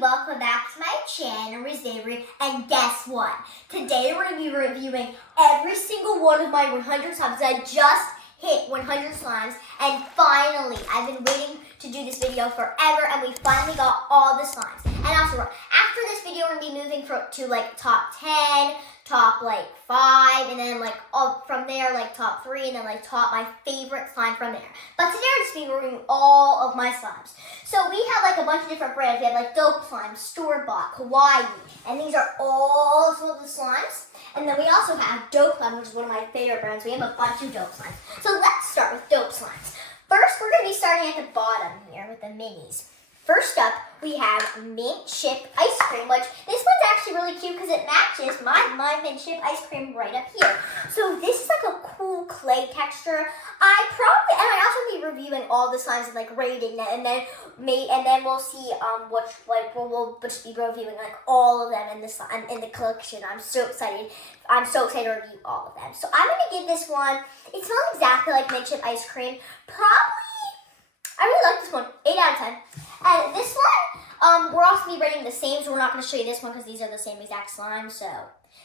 welcome back to my channel, it's Avery, and guess what? Today we're going to be reviewing every single one of my 100 slimes. I just hit 100 slimes, and finally, I've been waiting to do this video forever, and we finally got all the slimes. And also, after this video, we're going to be moving to like top 10, top like 5, and then like all from there like top 3, and then like top my favorite slime from there. But today we're just going to be reviewing all of my slimes. So we have like a bunch of different brands. We have like dope slime, store-bought, kawaii, and these are all some of the slimes. And then we also have dope slime, which is one of my favorite brands. We have a bunch of dope slimes. So let's start with dope slimes. First, we're going to be starting at the bottom here with the minis. First up, we have mint chip ice cream, which this one's actually really cute because it matches my mint chip ice cream right up here. So this is like a cool clay texture. I also be reviewing all the slimes and like rating it, and then we'll see we'll just be reviewing like all of them in the collection. I'm so excited. I'm so excited to review all of them. So I'm gonna give this one. It's not exactly like mint chip ice cream. I really like this one. 8 out of 10. And this one, we're also going to be rating the same, so we're not going to show you this one because these are the same exact slime. So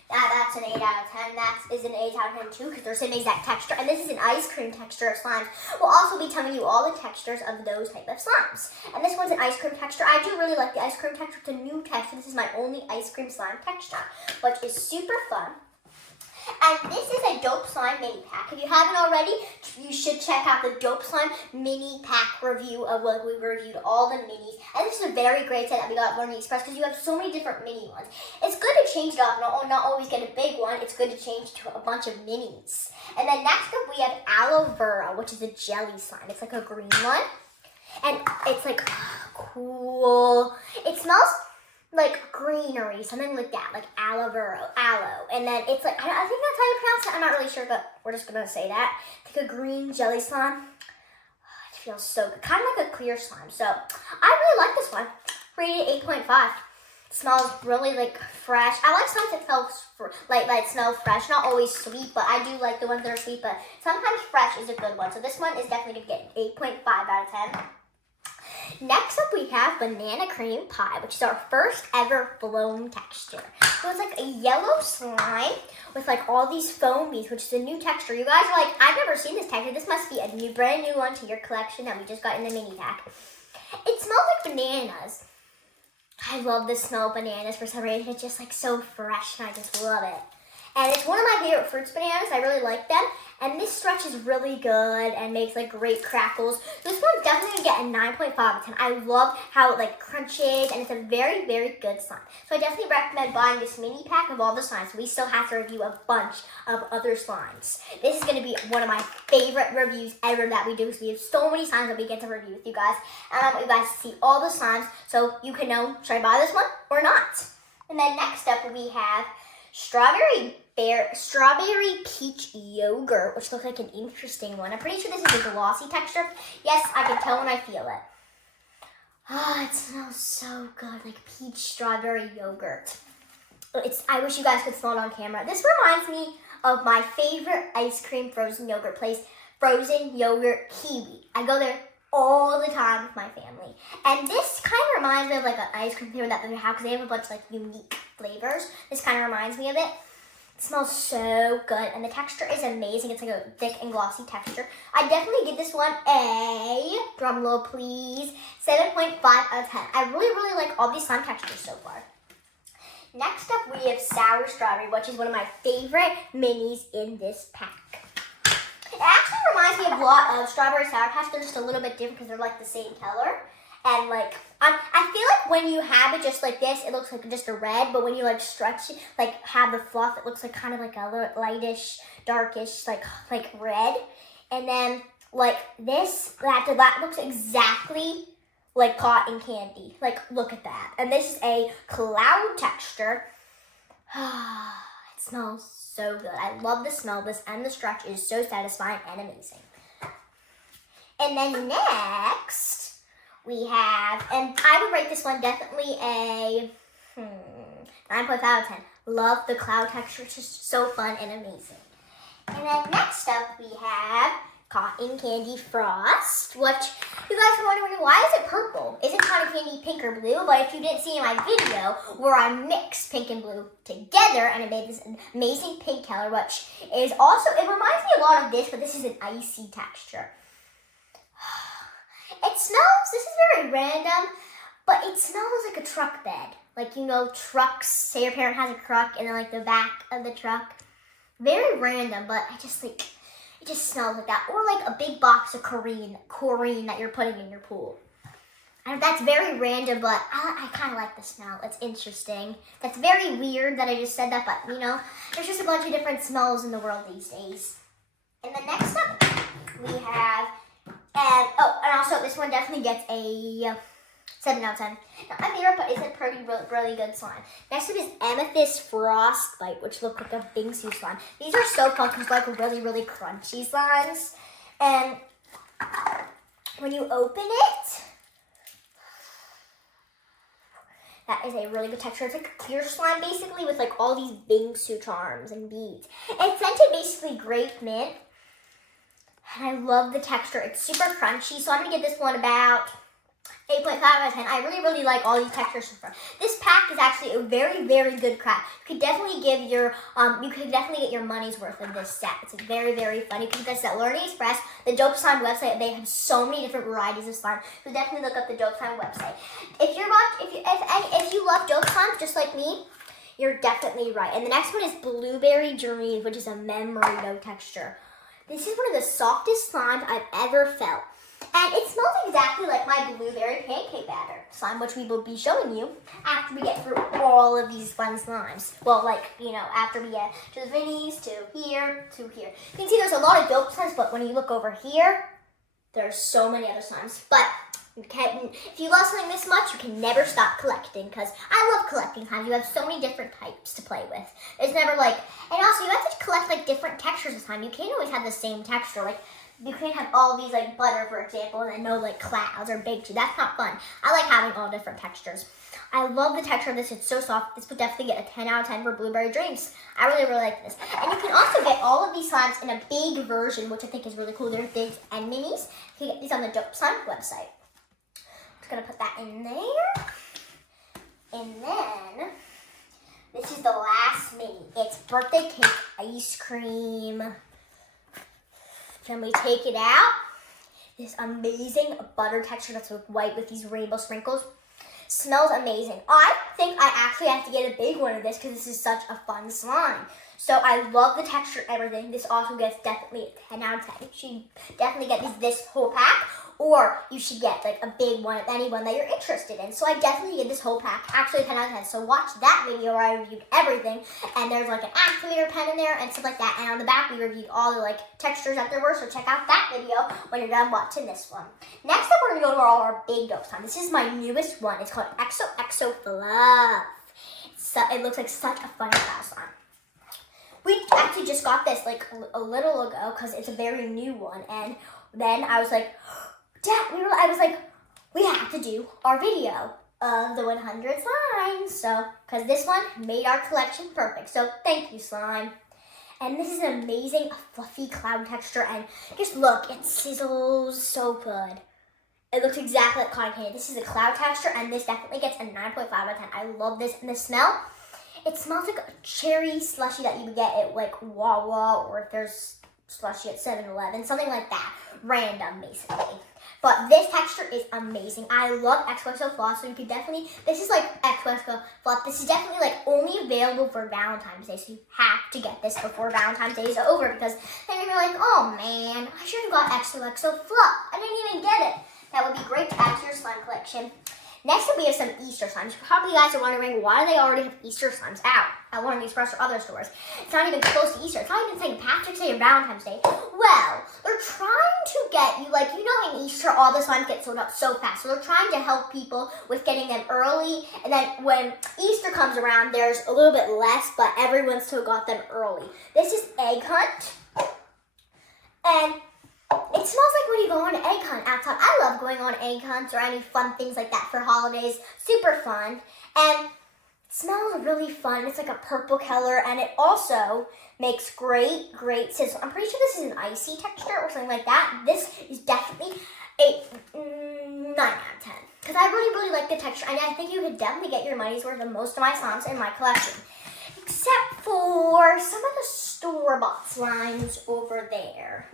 that's an 8 out of 10. That is an 8 out of 10 too because they're the same exact texture. And this is an ice cream texture of slimes. We'll also be telling you all the textures of those type of slimes. And this one's an ice cream texture. I do really like the ice cream texture. It's a new texture. This is my only ice cream slime texture, which is super fun. And this is a dope slime mini pack. If you haven't already, you should check out the dope slime mini pack review of what we reviewed all the minis. And this is a very great set that we got at Learning Express because you have so many different mini ones. It's good to change it up, not always get a big one. It's good to change to a bunch of minis. And then next up we have aloe vera, which is a jelly slime. It's like a green one. And it's like cool. It smells like greenery, something like that, like aloe. And then it's like, I think that's how you pronounce it. I'm not really sure, but we're just going to say that. It's like a green jelly slime. It feels so good. Kind of like a clear slime. So I really like this one. Rated 8.5. It smells really like fresh. I like slimes that smell fresh. Not always sweet, but I do like the ones that are sweet. But sometimes fresh is a good one. So this one is definitely going to get an 8.5 out of 10. Next up, we have banana cream pie, which is our first ever foam texture. So it's like a yellow slime with like all these foamies, which is a new texture. You guys are like, I've never seen this texture. This must be a brand new one to your collection that we just got in the mini pack. It smells like bananas. I love the smell of bananas for some reason. It's just like so fresh, and I just love it. And it's one of my favorite fruits, bananas. I really like them. And this stretch is really good and makes like great crackles. This one's definitely going to get a 9.5 out of 10. I love how it like crunches, and it's a very, very good slime. So I definitely recommend buying this mini pack of all the slimes. We still have to review a bunch of other slimes. This is going to be one of my favorite reviews ever that we do, because we have so many slimes that we get to review with you guys. And I want you guys to see all the slimes so you can know, should I buy this one or not? And then next up we have strawberry peach yogurt, which looks like an interesting one. I'm pretty sure this is a glossy texture. Yes, I can tell when I feel it. Oh, it smells so good, like peach strawberry yogurt. I wish you guys could smell it on camera. This reminds me of my favorite ice cream frozen yogurt place, Frozen Yogurt Kiwi. I go there all the time with my family. And this kind of reminds me of like an ice cream flavor that they have, because they have a bunch of like unique flavors. This kind of reminds me of it. It smells so good, and the texture is amazing. It's like a thick and glossy texture. I definitely give this one a, drum roll please, 7.5 out of 10. I really, really like all these slime textures so far. Next up, we have sour strawberry, which is one of my favorite minis in this pack. It actually reminds me a lot of strawberry sour patch. They're just a little bit different because they're like the same color. And like, I feel like when you have it just like this, it looks like just a red. But when you like stretch it, like have the fluff, it looks like kind of like a lightish, darkish, like red. And then like this, that looks exactly like cotton candy. Like, look at that. And this is a cloud texture. It smells so good. I love the smell of this, and the stretch is so satisfying and amazing. And then next, we have, and I would rate this one definitely a 9.5 out of 10. Love the cloud texture. It's just so fun and amazing. And then next up, we have cotton candy frost, which you guys are wondering, why is it purple? Isn't cotton candy pink or blue? But if you didn't see in my video where I mixed pink and blue together and I made this amazing pink color, which is also, it reminds me a lot of this, but this is an icy texture. It smells, this is very random, but it smells like a truck bed. Like, you know, trucks, say your parent has a truck and then like the back of the truck. Very random, but I just like, it just smells like that. Or like a big box of chlorine that you're putting in your pool. And that's very random, but I kind of like the smell. It's interesting. That's very weird that I just said that, but you know, there's just a bunch of different smells in the world these days. And then next up, we have, and also this one definitely gets a 7 out of 10. Not my favorite, but it's a pretty, really good slime. Next up is Amethyst Frostbite, which look like a bingsu slime. These are so fun because they're like really, really crunchy slimes. And when you open it, that is a really good texture. It's like a clear slime basically with like all these bingsu charms and beads. It's scented basically grape mint. And I love the texture. It's super crunchy, so I'm going to give this one about 8.5 out of 10. I really, really like all these textures so far. This pack is actually a very, very good craft. You could definitely give your, you could definitely get your money's worth of this set. It's very, very fun. You can get this at Learning Express, the Dope Slime website. They have so many different varieties of slime. So definitely look up the Dope Slime website. If you love Dope Slime just like me, you're definitely right. And the next one is Blueberry Dream, which is a memory dough texture. This is one of the softest slimes I've ever felt. And it smells exactly like my blueberry pancake batter slime, which we will be showing you after we get through all of these fun slimes. Well, like, you know, after we get to the minis, to here, to here. You can see there's a lot of dope slimes, but when you look over here, there's so many other slimes. But if you love something this much, you can never stop collecting, because I love collecting slimes. You have so many different types to play with. It's never like, and also you have to collect like different textures of slime. You can't always have the same texture. Like, you can't have all these like butter, for example, and then no like clouds or baked. That's not fun. I like having all different textures. I love the texture of this. It's so soft. This would definitely get a 10 out of 10 for Blueberry Dreams. I really, really like this. And you can also get all of these slimes in a big version, which I think is really cool. There's bigs and minis. You can get these on the Dope Slime website. Just gonna put that in there. And then this is the last mini. It's birthday cake ice cream. Can we take it out? This amazing butter texture that's white with these rainbow sprinkles. Smells amazing. I think I actually have to get a big one of this because this is such a fun slime. So I love the texture and everything. This also gets definitely a 10 out of 10. You should definitely get this whole pack, or you should get like a big one of any one that you're interested in. So I definitely get this whole pack, actually 10 out of 10. So watch that video where I reviewed everything, and there's like an activator pen in there and stuff like that. And on the back we reviewed all the like textures that there were. So check out that video when you're done watching this one. Next up, we're gonna go to all our big dope slime. This is my newest one. It's called XOXO Fluff. So it looks like such a fun style slime. We actually just got this like a little ago because it's a very new one. And then I was like, Dad, we have to do our video of the 100 slimes. So, because this one made our collection perfect. So, thank you, slime. And this is an amazing fluffy cloud texture. And just look, it sizzles so good. It looks exactly like cotton candy. This is a cloud texture, and this definitely gets a 9.5 out of 10. I love this. And the smell, it smells like a cherry slushie that you would get at like Wawa, or if there's slushie at 7-Eleven, something like that. Random, basically. But this texture is amazing. I love XOXO Fluff, so you could definitely, this is like XOXO Fluff. This is definitely like only available for Valentine's Day, so you have to get this before Valentine's Day is over, because then you're like, oh man, I should have got XOXO Fluff. I didn't even get it. That would be great to add to your slime collection. Next up, we have some Easter slimes. Probably you guys are wondering, why do they already have Easter slimes out at Learning Express or other stores? It's not even close to Easter. It's not even St. Patrick's Day or Valentine's Day. Well, they're trying to get you, like, you know, in Easter, all the slimes get sold out so fast. So they're trying to help people with getting them early. And then when Easter comes around, there's a little bit less, but everyone still got them early. This is Egg Hunt. And it smells like when you go on an egg hunt outside. I love going on egg hunts or any fun things like that for holidays. Super fun. And it Smells really fun. It's like a purple color, and it also makes great sizzle. I'm pretty sure this is an icy texture or something like that. This is definitely a 9 out of 10 because I really like the texture, and I think you could definitely get your money's worth of most of my slimes in my collection, except for some of the store-bought slimes over there.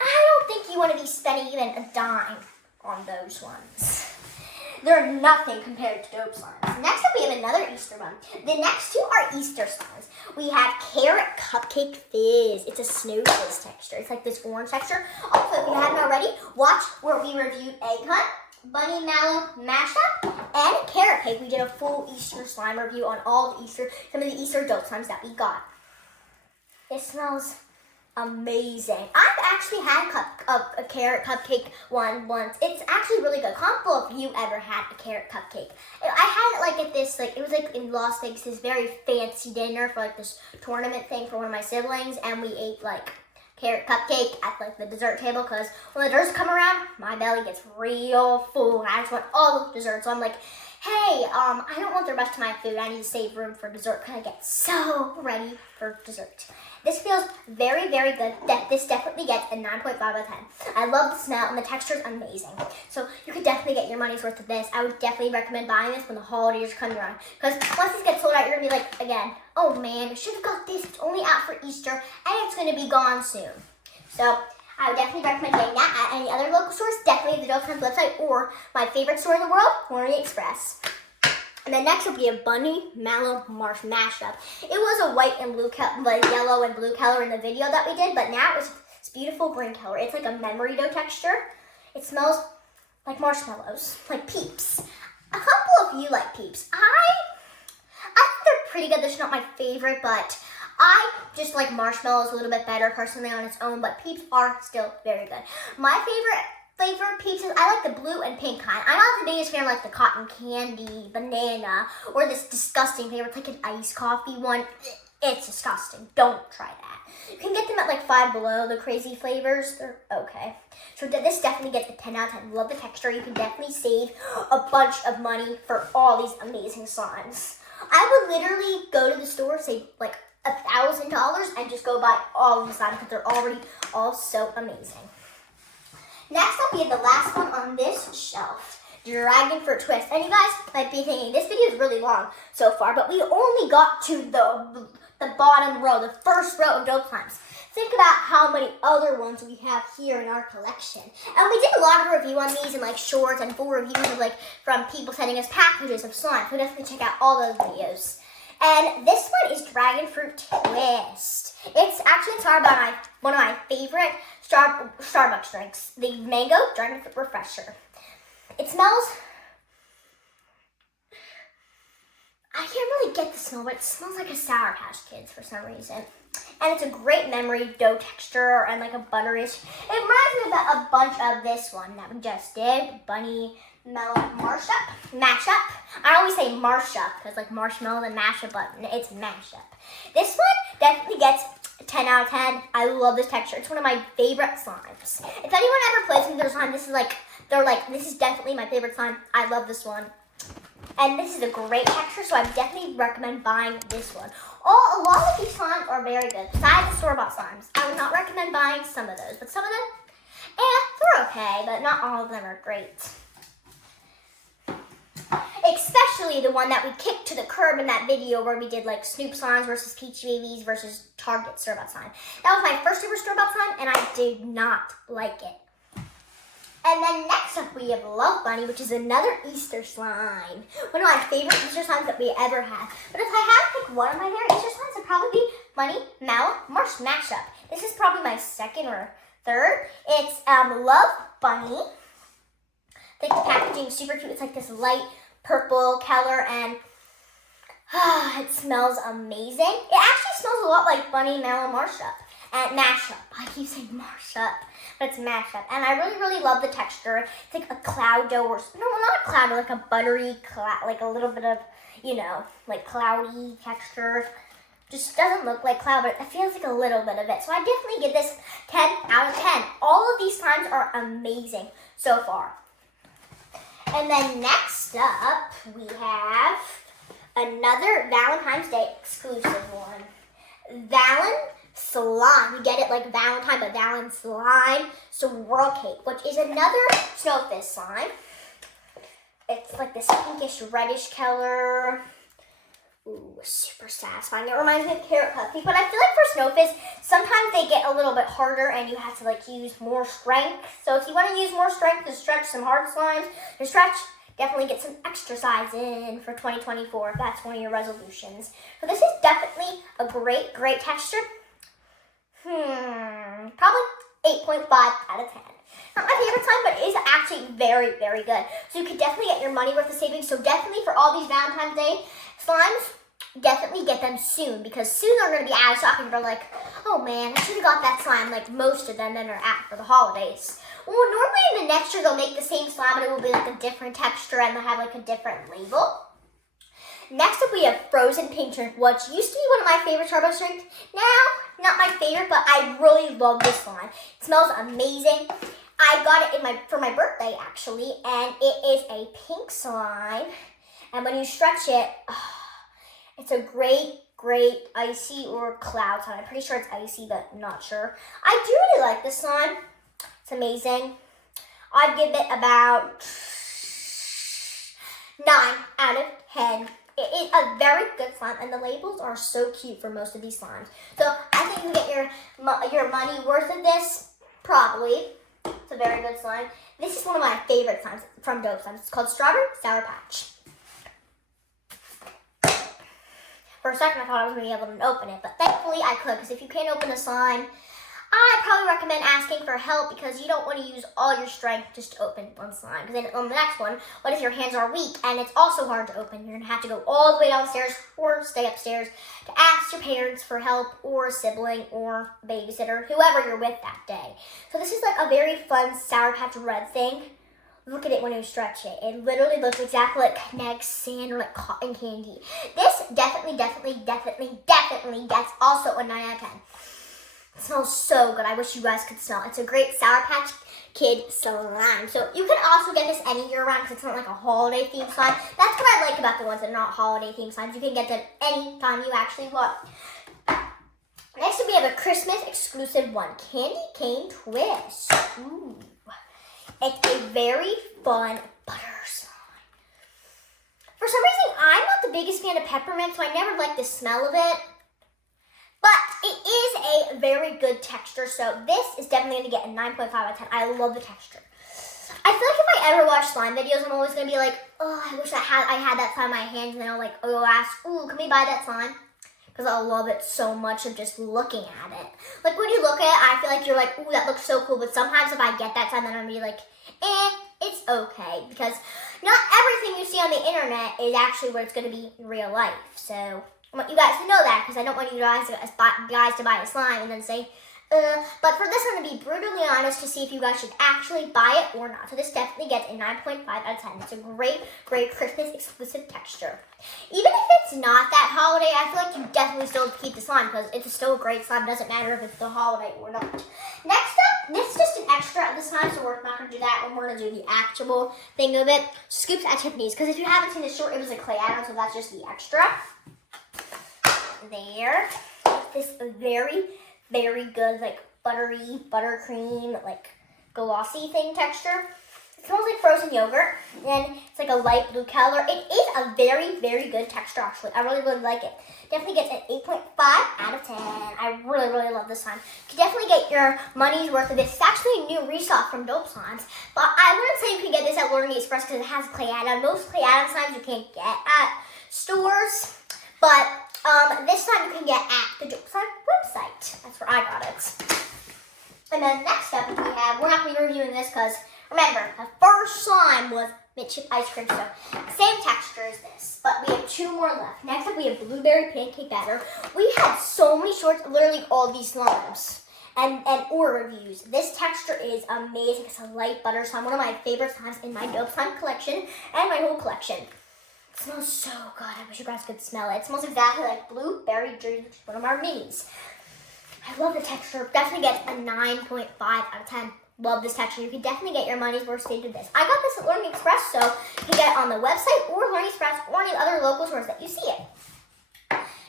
I don't think you want to be spending even a dime on those ones. They're nothing compared to dope slimes. Next up, we have another Easter one. The next two are Easter slimes. We have Carrot Cupcake Fizz. It's a snow fizz texture. It's like this orange texture. Also, if you haven't already, watch where we reviewed Egg Hunt, Bunny Mallow Mashup, and Carrot Cake. We did a full Easter slime review on all the some of the Easter dope slimes that we got. It smells amazing. I've actually had a carrot cupcake one once. It's actually really good. Comment below if you ever had a carrot cupcake. I had it like at this, like it was like in Las Vegas, this very fancy dinner for like this tournament thing for one of my siblings, and we ate like carrot cupcake at like the dessert table because when the desserts come around, my belly gets real full and I just want all the desserts. So I'm like, hey, I don't want the rest of my food. I need to save room for dessert because I get so ready for dessert. This feels very good. This definitely gets a 9.5 out of 10. I love the smell and the texture is amazing. So you could definitely get your money's worth of this. I would definitely recommend buying this when the holidays are coming around. Because once this gets sold out, you're going to be like, again, oh man, I should have got this. It's only out for Easter and it's going to be gone soon. So I would definitely recommend getting that at any other local stores. Definitely the Dope Slimes website or my favorite store in the world, Orient Express. And then next up we have Bunny Mallow Marsh Mashup. It was a white and blue like yellow and blue color in the video that we did, but now it's this beautiful green color. It's like a memory dough texture. It smells like marshmallows, like Peeps. A couple of you like Peeps. I think they're pretty good. They're just not my favorite, but I just like marshmallows a little bit better personally on its own, but Peeps are still very good. My favorite flavor Peeps is I like the blue and pink kind. I'm not the biggest fan of like the cotton candy, banana, or this disgusting flavor. It's like an iced coffee one. It's disgusting. Don't try that. You can get them at like Five Below, the crazy flavors. They're okay. So this definitely gets a 10 out of 10. Love the texture. You can definitely save a bunch of money for all these amazing slimes. I would literally go to the store, say like $1,000, and just go buy all of these slimes because they're already all so amazing. Next up, we have the last one on this shelf, Dragon Fruit Twist. And you guys might be thinking, this video is really long so far, but we only got to the bottom row, the first row of dope slimes. Think about how many other ones we have here in our collection. And we did a lot of review on these and like shorts and full reviews of like from people sending us packages of slime. So definitely check out all those videos. And this one is Dragon Fruit Twist. It's actually inspired by one of my favorite Starbucks drinks, the Mango Dragon Fruit Refresher. It smells, I can't really get the smell, but it smells like a Sour Patch Kids for some reason. And it's a great memory dough texture and like a butterish. It reminds me of a bunch of this one that we just did, Bunny Mellow Mashup. I always say Marshup because like marshmallow and mashup, but it's mashup. This one definitely gets 10 out of 10. I love this texture. It's one of my favorite slimes. If anyone ever plays with their slime, this is definitely my favorite slime. I love this one. And this is a great texture, so I definitely recommend buying this one. A lot of these slimes are very good. Besides the store-bought slimes, I would not recommend buying some of those, but some of them, they're okay, but not all of them are great. Especially the one that we kicked to the curb in that video where we did like Snoop slimes versus peachybbies versus Target store-bought slime. That was my first ever store-bought slime, and I did not like it. And then next up we have Love Bunny, which is another Easter slime. One of my favorite Easter slimes that we ever had. But if I had to pick one of my favorite Easter slimes, it'd probably be Bunny Mallow Marsh Mashup. This is probably my second or third. It's Love Bunny. I think the packaging is super cute. It's like this light purple color, and it smells amazing. It actually smells a lot like Bunny Mallow Mashup. And mashup. I keep saying mashup, but it's mashup. And I really love the texture. It's like a cloud dough, or no, not a cloud dough, like a buttery cloud, like a little bit of, like cloudy texture. Just doesn't look like cloud, but it feels like a little bit of it. So I definitely give this 10 out of 10. All of these slimes are amazing so far. And then next up, we have another Valentine's Day exclusive one. Valen Slime. You get it like Valentine, but Valen Slime Swirl Cake, which is another snowfish slime. It's like this pinkish reddish color. Ooh, super satisfying. It reminds me of carrot puffy, but I feel like for snowfish, sometimes they get a little bit harder and you have to like use more strength. So if you want to use more strength to stretch some hard slimes, to stretch, definitely get some exercise in for 2024 if that's one of your resolutions. So this is definitely a great texture. Probably 8.5 out of 10. Not my favorite slime, but it is actually very good. So you could definitely get your money worth of savings. So definitely for all these Valentine's Day slimes, definitely get them soon, because soon they're going to be out of stock and you're like, oh man, I should have got that slime, like most of them that are out for the holidays. Well, normally in the next year they'll make the same slime, but it will be like a different texture and they'll have like a different label. Next up we have frozen pink drink, which used to be one of my favorite Starbucks drinks. Now, not my favorite, but I really love this slime. It smells amazing. I got it for my birthday actually, and it is a pink slime. And when you stretch it, it's a great icy or cloud slime. I'm pretty sure it's icy, but I'm not sure. I do really like this slime. It's amazing. I'd give it about 9 out of 10. It is a very good slime, and the labels are so cute for most of these slimes. So I think you get your money worth of this, probably. It's a very good slime. This is one of my favorite slimes from Dope Slimes. It's called Strawberry Sour Patch. For a second, I thought I was going to be able to open it, but thankfully I could, because if you can't open a slime, I probably recommend asking for help, because you don't want to use all your strength just to open one slime. Because then on the next one, what if your hands are weak and it's also hard to open? You're going to have to go all the way downstairs or stay upstairs to ask your parents for help, or a sibling or a babysitter, whoever you're with that day. So this is like a very fun Sour Patch Red thing. Look at it when you stretch it. It literally looks exactly like kinetic sand or like cotton candy. This definitely gets also a 9 out of 10. It smells so good. I wish you guys could smell it. It's a great Sour Patch Kid slime. So you can also get this any year round, because it's not like a holiday themed slime. That's what I like about the ones that are not holiday themed slimes. You can get them anytime you actually want. Next up we have a Christmas exclusive one. Candy Cane Twist. Ooh. It's a very fun butter slime. For some reason, I'm not the biggest fan of peppermint, so I never liked the smell of it. But it is a very good texture, so this is definitely going to get a 9.5 out of 10. I love the texture. I feel like if I ever watch slime videos, I'm always going to be like, oh, I wish I had that slime in my hands, and then I'll like, ask, ooh, can we buy that slime? Because I'll love it so much of just looking at it. Like when you look at it, I feel like you're like, ooh, that looks so cool. But sometimes if I get that slime, then I'm going to be like, it's okay. Because not everything you see on the internet is actually what it's going to be in real life. So I want you guys to know that, because I don't want you guys to buy a slime and then say, but for this one, to be brutally honest, to see if you guys should actually buy it or not. So this definitely gets a 9.5 out of 10. It's a great Christmas exclusive texture. Even if it's not that holiday, I feel like you definitely still have to keep the slime, because it's still a great slime. It doesn't matter if it's the holiday or not. Next up, this is just an extra of the slime, so we're not going to do that one. We're going to do the actual thing of it. Scoops at Tiffany's, because if you haven't seen the short, it was a clay add-on, so that's just the extra. There. This very good, like buttery, buttercream, like glossy thing texture. It smells like frozen yogurt, and it's like a light blue color. It is a very good texture, actually. I really like it. Definitely gets an 8.5 out of 10. I really love this slime. You can definitely get your money's worth of this. It's actually a new restock from Dope Slimes, but I wouldn't say you can get this at Learning Express, because it has clay add-on. Most clay add-on slimes you can't get at stores, but this time you can get at the Dope Slime website. That's where I got it. And then next up we're not going to be reviewing this, because remember, the first slime was mint chip ice cream, so same texture as this. But we have 2 more left. Next up we have blueberry pancake batter. We had so many shorts, literally all these slimes and or reviews. This texture is amazing. It's a light butter slime, one of my favorite slimes in my Dope Slime collection and my whole collection. It smells so good. I wish you guys could smell it. It smells exactly like blueberry dreams, which is one of our minis. I love the texture. Definitely gets a 9.5 out of 10. love this texture. You can definitely get your money's worth saved with this. I got this at Learning Express, so you can get it on the website or Learning Express or any other local stores that you see it.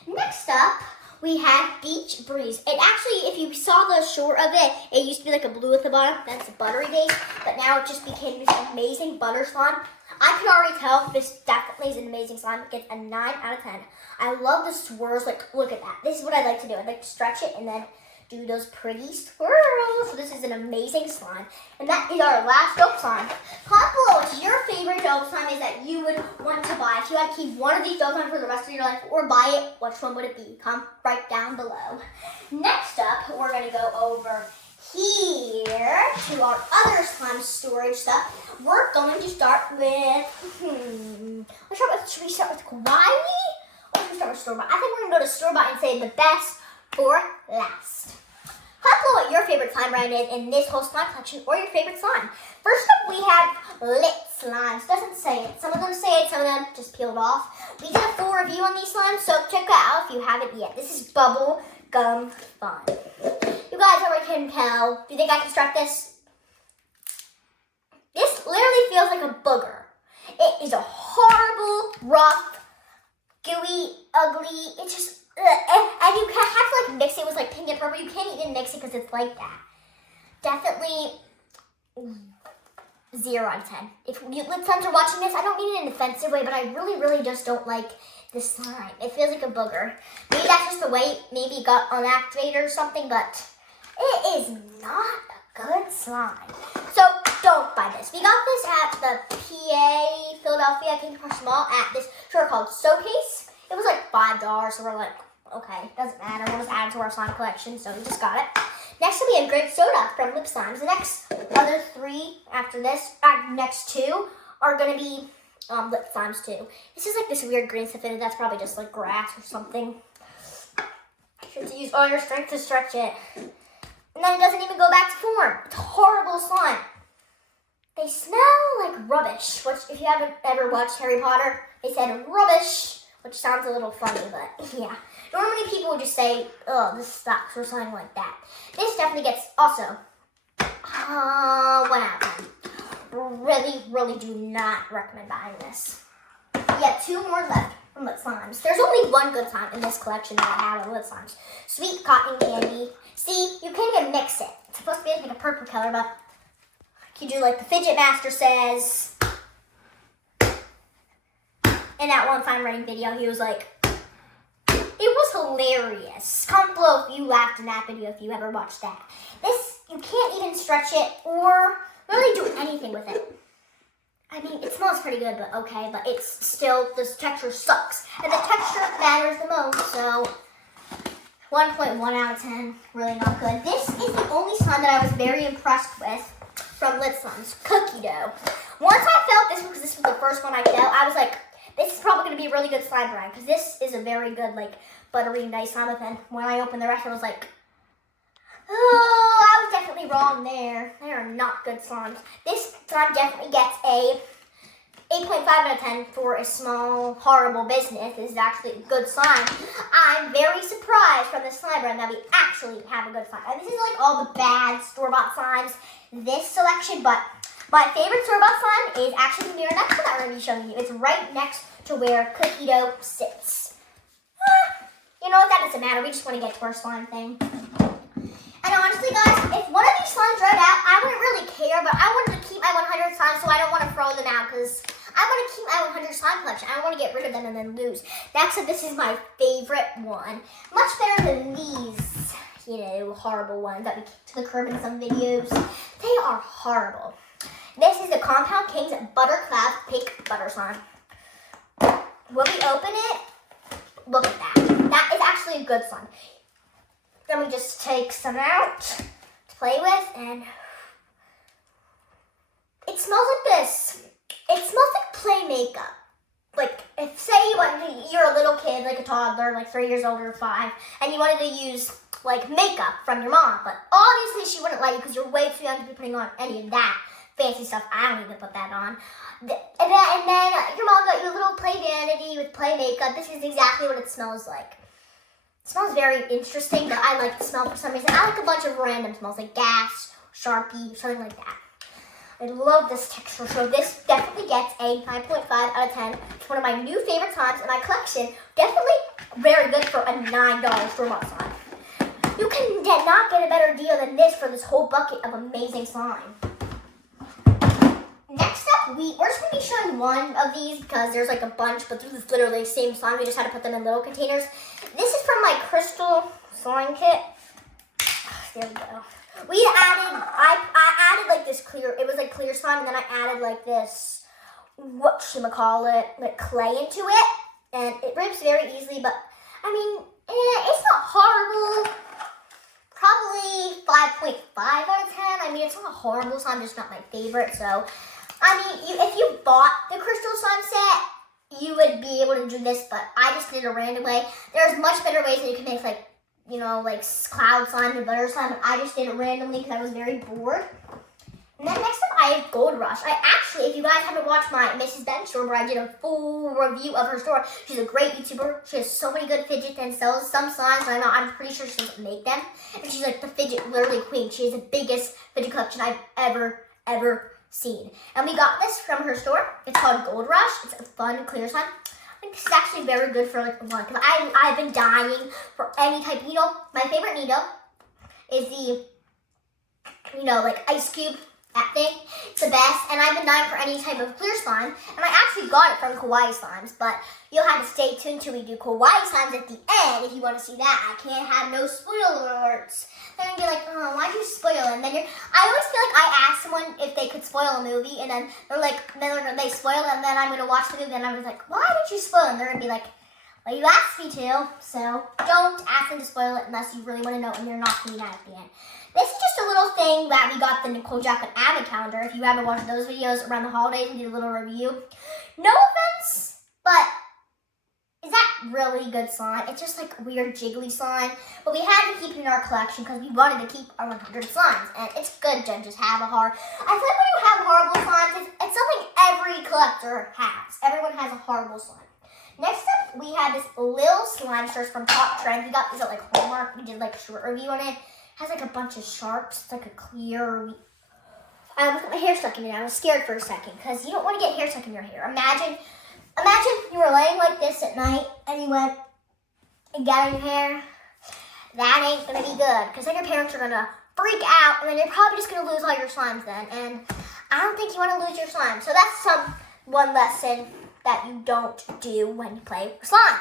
Next up, we have peachybbies. It actually, if you saw the short of it, it used to be like a blue at the bottom. That's a buttery base, but now it just became this amazing butter slime. I can already tell this definitely is an amazing slime. It gets a 9 out of 10. I love the swirls. Like, look at that. This is what I like to do. I like to stretch it and then do those pretty swirls. So this is an amazing slime. And that is our last dope slime. Comment below what's your favorite dope slime is that you would want to buy. If you had to keep one of these dope slimes for the rest of your life or buy it, which one would it be? Comment right down below. Next up, we're going to go over here to our other slime storage stuff. We're going to start with, should we start with Kawaii? Or should we start with store-bought? I think we're going to go to store-bought and say the best for last. Comment below what your favorite slime brand is in this whole slime collection or your favorite slime. First up, we have lit slimes. Doesn't say it. Some of them say it, some of them just peeled off. We did a full review on these slimes, so check it out if you haven't yet. This is bubble gum fun. You guys already can tell. Do you think I can start this? This literally feels like a booger. It is a horrible, rough, gooey, ugly. It's just, and you have to like mix it with like pink and purple. You can't even mix it because it's like that. Definitely 0 out of 10. If you lit slimes are watching this, I don't mean it in an offensive way, but I really just don't like this slime. It feels like a booger. Maybe that's just the way maybe it got unactivated or something, but it is not a good slime. So don't buy this. We got this at the PA Philadelphia King Park Mall at this store called Showcase. It was like $5, so we're like, okay, doesn't matter. We'll just add it to our slime collection, so we just got it. Next we have grape soda from Lip Slimes. The next other 3 after this, next 2 are gonna be lip slimes too. This is like this weird green stuff in it. That's probably just like grass or something. You have to use all your strength to stretch it. And then it doesn't even go back to form. It's horrible slime. They smell like rubbish, which if you haven't ever watched Harry Potter, they said rubbish, which sounds a little funny, but yeah. Normally people would just say, oh, this sucks or something like that. This definitely gets also 1 out of 10. Really do not recommend buying this. Yeah, 2 more left from lip slimes. There's only 1 good slime in this collection that I have of lip slimes. Sweet cotton candy. See, you can't even mix it. It's supposed to be like a purple color, but you do like the Fidget Master says. In that one slime writing video, he was like, it was hilarious. Comment below if you laughed in that video if you ever watched that. This, you can't even stretch it or really do anything with it. I mean, it smells pretty good, but okay, but it's still, this texture sucks. And the texture matters the most, so 1.1 out of 10, really not good. This is the only slime that I was very impressed with from Lit Slimes, cookie dough. Once I felt this, because this was the first one I felt, I was like, this is probably going to be a really good slime brand, because this is a very good, like, buttery, nice slime. But then when I opened the rest, I was like, oh, I was definitely wrong there. They are not good slimes. This slime definitely gets a 8.5 out of 10 for a small, horrible business. This is actually a good slime. I'm very surprised from this slime brand that we actually have a good slime. And this is like all the bad store-bought slimes, this selection, but my favorite store-bought slime is actually the mirror next to that I'm going to be showing you. It's right next to where cookie dough sits. You know what, that doesn't matter. We just want to get to our slime thing. And honestly, guys, if one of these slimes dried out, I wouldn't really care, but I wanted to keep my 100 slimes, so I don't want to throw them out, because I want to keep my 100 slime collection. I don't want to get rid of them and then lose. Next up, this is my favorite one. Much better than these, you know, horrible ones that we kick to the curb in some videos. They are horrible. This is the Compound Kings Butter Cloud Pink Butter Slime. When we open it, look at that. That is actually a good slime. Then we just take some out to play with, and it smells like this. It smells like play makeup. Like, if say you're a little kid, like a toddler, like 3 years old or 5, and you wanted to use like makeup from your mom, but obviously she wouldn't let you because you're way too young to be putting on any of that fancy stuff. I don't even put that on. And then your mom got you a little play vanity with play makeup. This is exactly what it smells like. It smells very interesting, but I like the smell for some reason. I like a bunch of random smells, like gas Sharpie, something like that. I love this texture, so this definitely gets a 9.5 out of 10. It's one of my new favorite slimes in my collection. Definitely very good for a $9 store-bought slime. You cannot get a better deal than this for this whole bucket of amazing slime. Next up, we're just going to be showing one of these because there's like a bunch, but this is literally the same slime. We just had to put them in little containers. This is from my crystal slime kit. There we go. I added like this clear, it was like clear slime, and then I added like this, whatchamacallit, like clay into it, and it rips very easily, but I mean, it's not horrible. Probably 5.5 out of 10. I mean, it's not a horrible slime, just not my favorite, so, I mean, if you bought the crystal slime set, you would be able to do this, but I just did it a random way. There's much better ways that you can make, like, you know, like cloud slime and butter slime. I just did it randomly because I was very bored. And then next up, I have Gold Rush. I actually, if you guys haven't watched my Mrs. Bench store where I did a full review of her store, she's a great YouTuber. She has so many good fidgets and sells some slimes. I'm pretty sure she doesn't make them. And she's like the fidget literally queen. She has the biggest fidget collection I've ever seen. And we got this from her store. It's called Gold Rush. It's a fun, clear slime. I think it's actually very good for like one, because I've been dying for any type of needle. My favorite needle is the, you know, like ice cube, that thing. It's the best, and I've been dying for any type of clear slime, and I actually got it from Kawaii Slimes, but you'll have to stay tuned till we do Kawaii Slimes at the end if you want to see that. I can't have no spoiler alerts. They're going to be like, oh, why'd you spoil it? And then I always feel like I ask someone if they could spoil a movie, and then they're like, they spoil it, and then I'm going to watch the movie, and I'm like, why did you spoil it? And they're going to be like, well, you asked me to, so don't ask them to spoil it unless you really want to know, and you're not going to be mad at the end. This is just a little thing that we got the Nichole Jacklyne Advent calendar. If you haven't watched those videos around the holidays, we did a little review. No offense, but is that really good slime? It's just like weird jiggly slime, but we had to keep it in our collection because we wanted to keep our 100 slimes, and it's good to just have a hard. I feel like when you have horrible slimes, it's something every collector has. Everyone has a horrible slime. Next up, we have this Lil Slime Shirts from Top Trend. We got these at like Hallmark. We did like a short review on it. Has like a bunch of sharps. It's like a clear. I almost got my hair stuck in it. I was scared for a second because you don't want to get hair stuck in your hair. Imagine you were laying like this at night and you went and got in your hair. That ain't gonna be good because then your parents are gonna freak out and then you're probably just gonna lose all your slimes then. And I don't think you want to lose your slime. So that's one lesson that you don't do when you play with slime.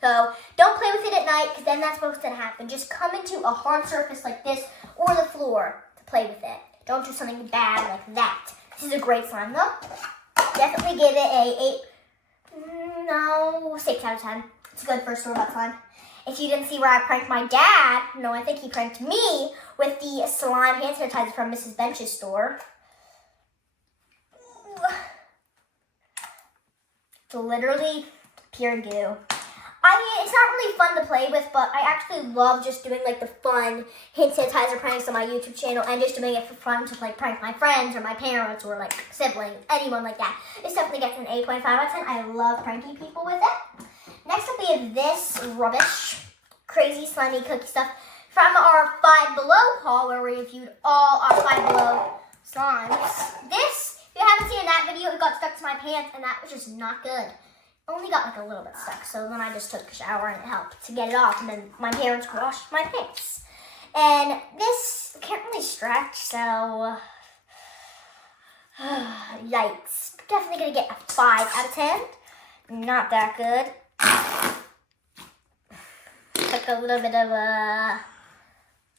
So don't play with it at night because then that's what's going to happen. Just come into a hard surface like this or the floor to play with it. Don't do something bad like that. This is a great slime though. Definitely give it a 6 out of 10. It's good for a store-bought slime. If you didn't see where I pranked my dad, no, I think he pranked me with the slime hand sanitizer from Mrs. Bench's store. It's literally pure goo. I mean, it's not really fun to play with, but I actually love just doing like the fun hand sanitizer pranks on my YouTube channel and just doing it for fun to like prank my friends or my parents or like siblings, anyone like that. This definitely gets an 8.5 out of 10. I love pranking people with it. Next up, we have this rubbish, crazy slimy cookie stuff from our 5 Below haul where we reviewed all our 5 Below slimes. This, if you haven't seen that video, it got stuck to my pants and that was just not good. Only got like a little bit stuck, so then I just took a shower and it helped to get it off, and then my parents washed my pants. And this can't really stretch, so yikes. Definitely gonna get a 5 out of 10. Not that good. Took a little bit of a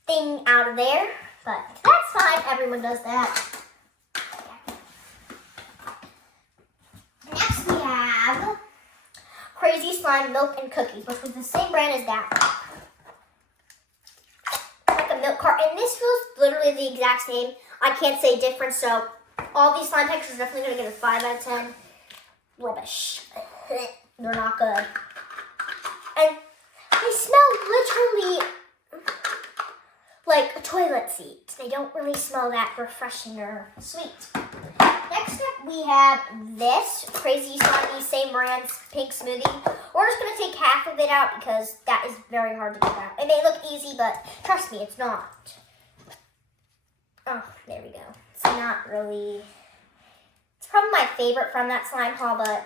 thing out of there, but that's fine. Everyone does that. Next we have Crazy Slime Milk and Cookies, which was the same brand as that. Like a milk cart. And this feels literally the exact same. I can't say different, so all these slime textures are definitely going to get a 5 out of 10. Rubbish. They're not good. And they smell literally like a toilet seat. They don't really smell that refreshing or sweet. Next up, we have this Crazy Slimy, same brand, pink smoothie. We're just going to take half of it out because that is very hard to get out. It may look easy, but trust me, it's not. Oh, there we go. It's not really... It's probably my favorite from that slime haul, but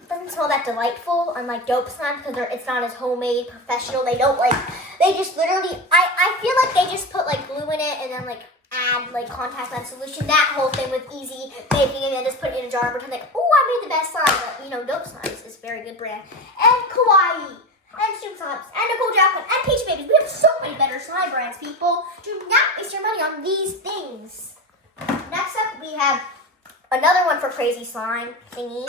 it doesn't smell that delightful, unlike dope slime, because it's not as homemade, professional. They don't like... They just literally... I feel like they just put like glue in it and then like add like contact lens solution. That whole thing was easy baking and then just put it in a jar and pretend like, oh, I made the best slime. But, you know, dope slime is a very good brand. And Kawaii. And Soup Slimes. And Nicole Jacklyne. And Peachybbies. We have so many better slime brands, people. Do not waste your money on these things. Next up, we have another one for crazy slime thingy.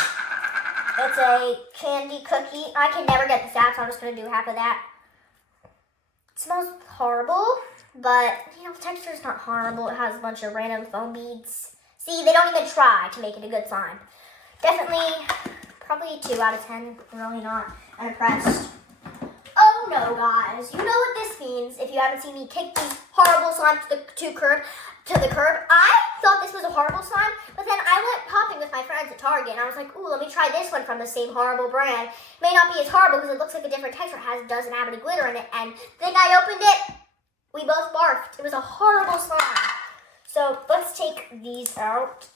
It's a candy cookie. I can never get this out, so I'm just going to do half of that. It smells horrible, but, you know, the texture is not horrible. It has a bunch of random foam beads. See, they don't even try to make it a good slime. Definitely, probably 2 out of 10. Really not unimpressed. Oh no, guys. You know what this means if you haven't seen me kick these horrible slime to the curb. I thought this was a horrible slime, but then I went popping with my friends at Target, and I was like, ooh, let me try this one from the same horrible brand. It may not be as horrible because it looks like a different texture. It doesn't have any glitter in it, and then I opened it. We both barfed. It was a horrible slime. So let's take these out.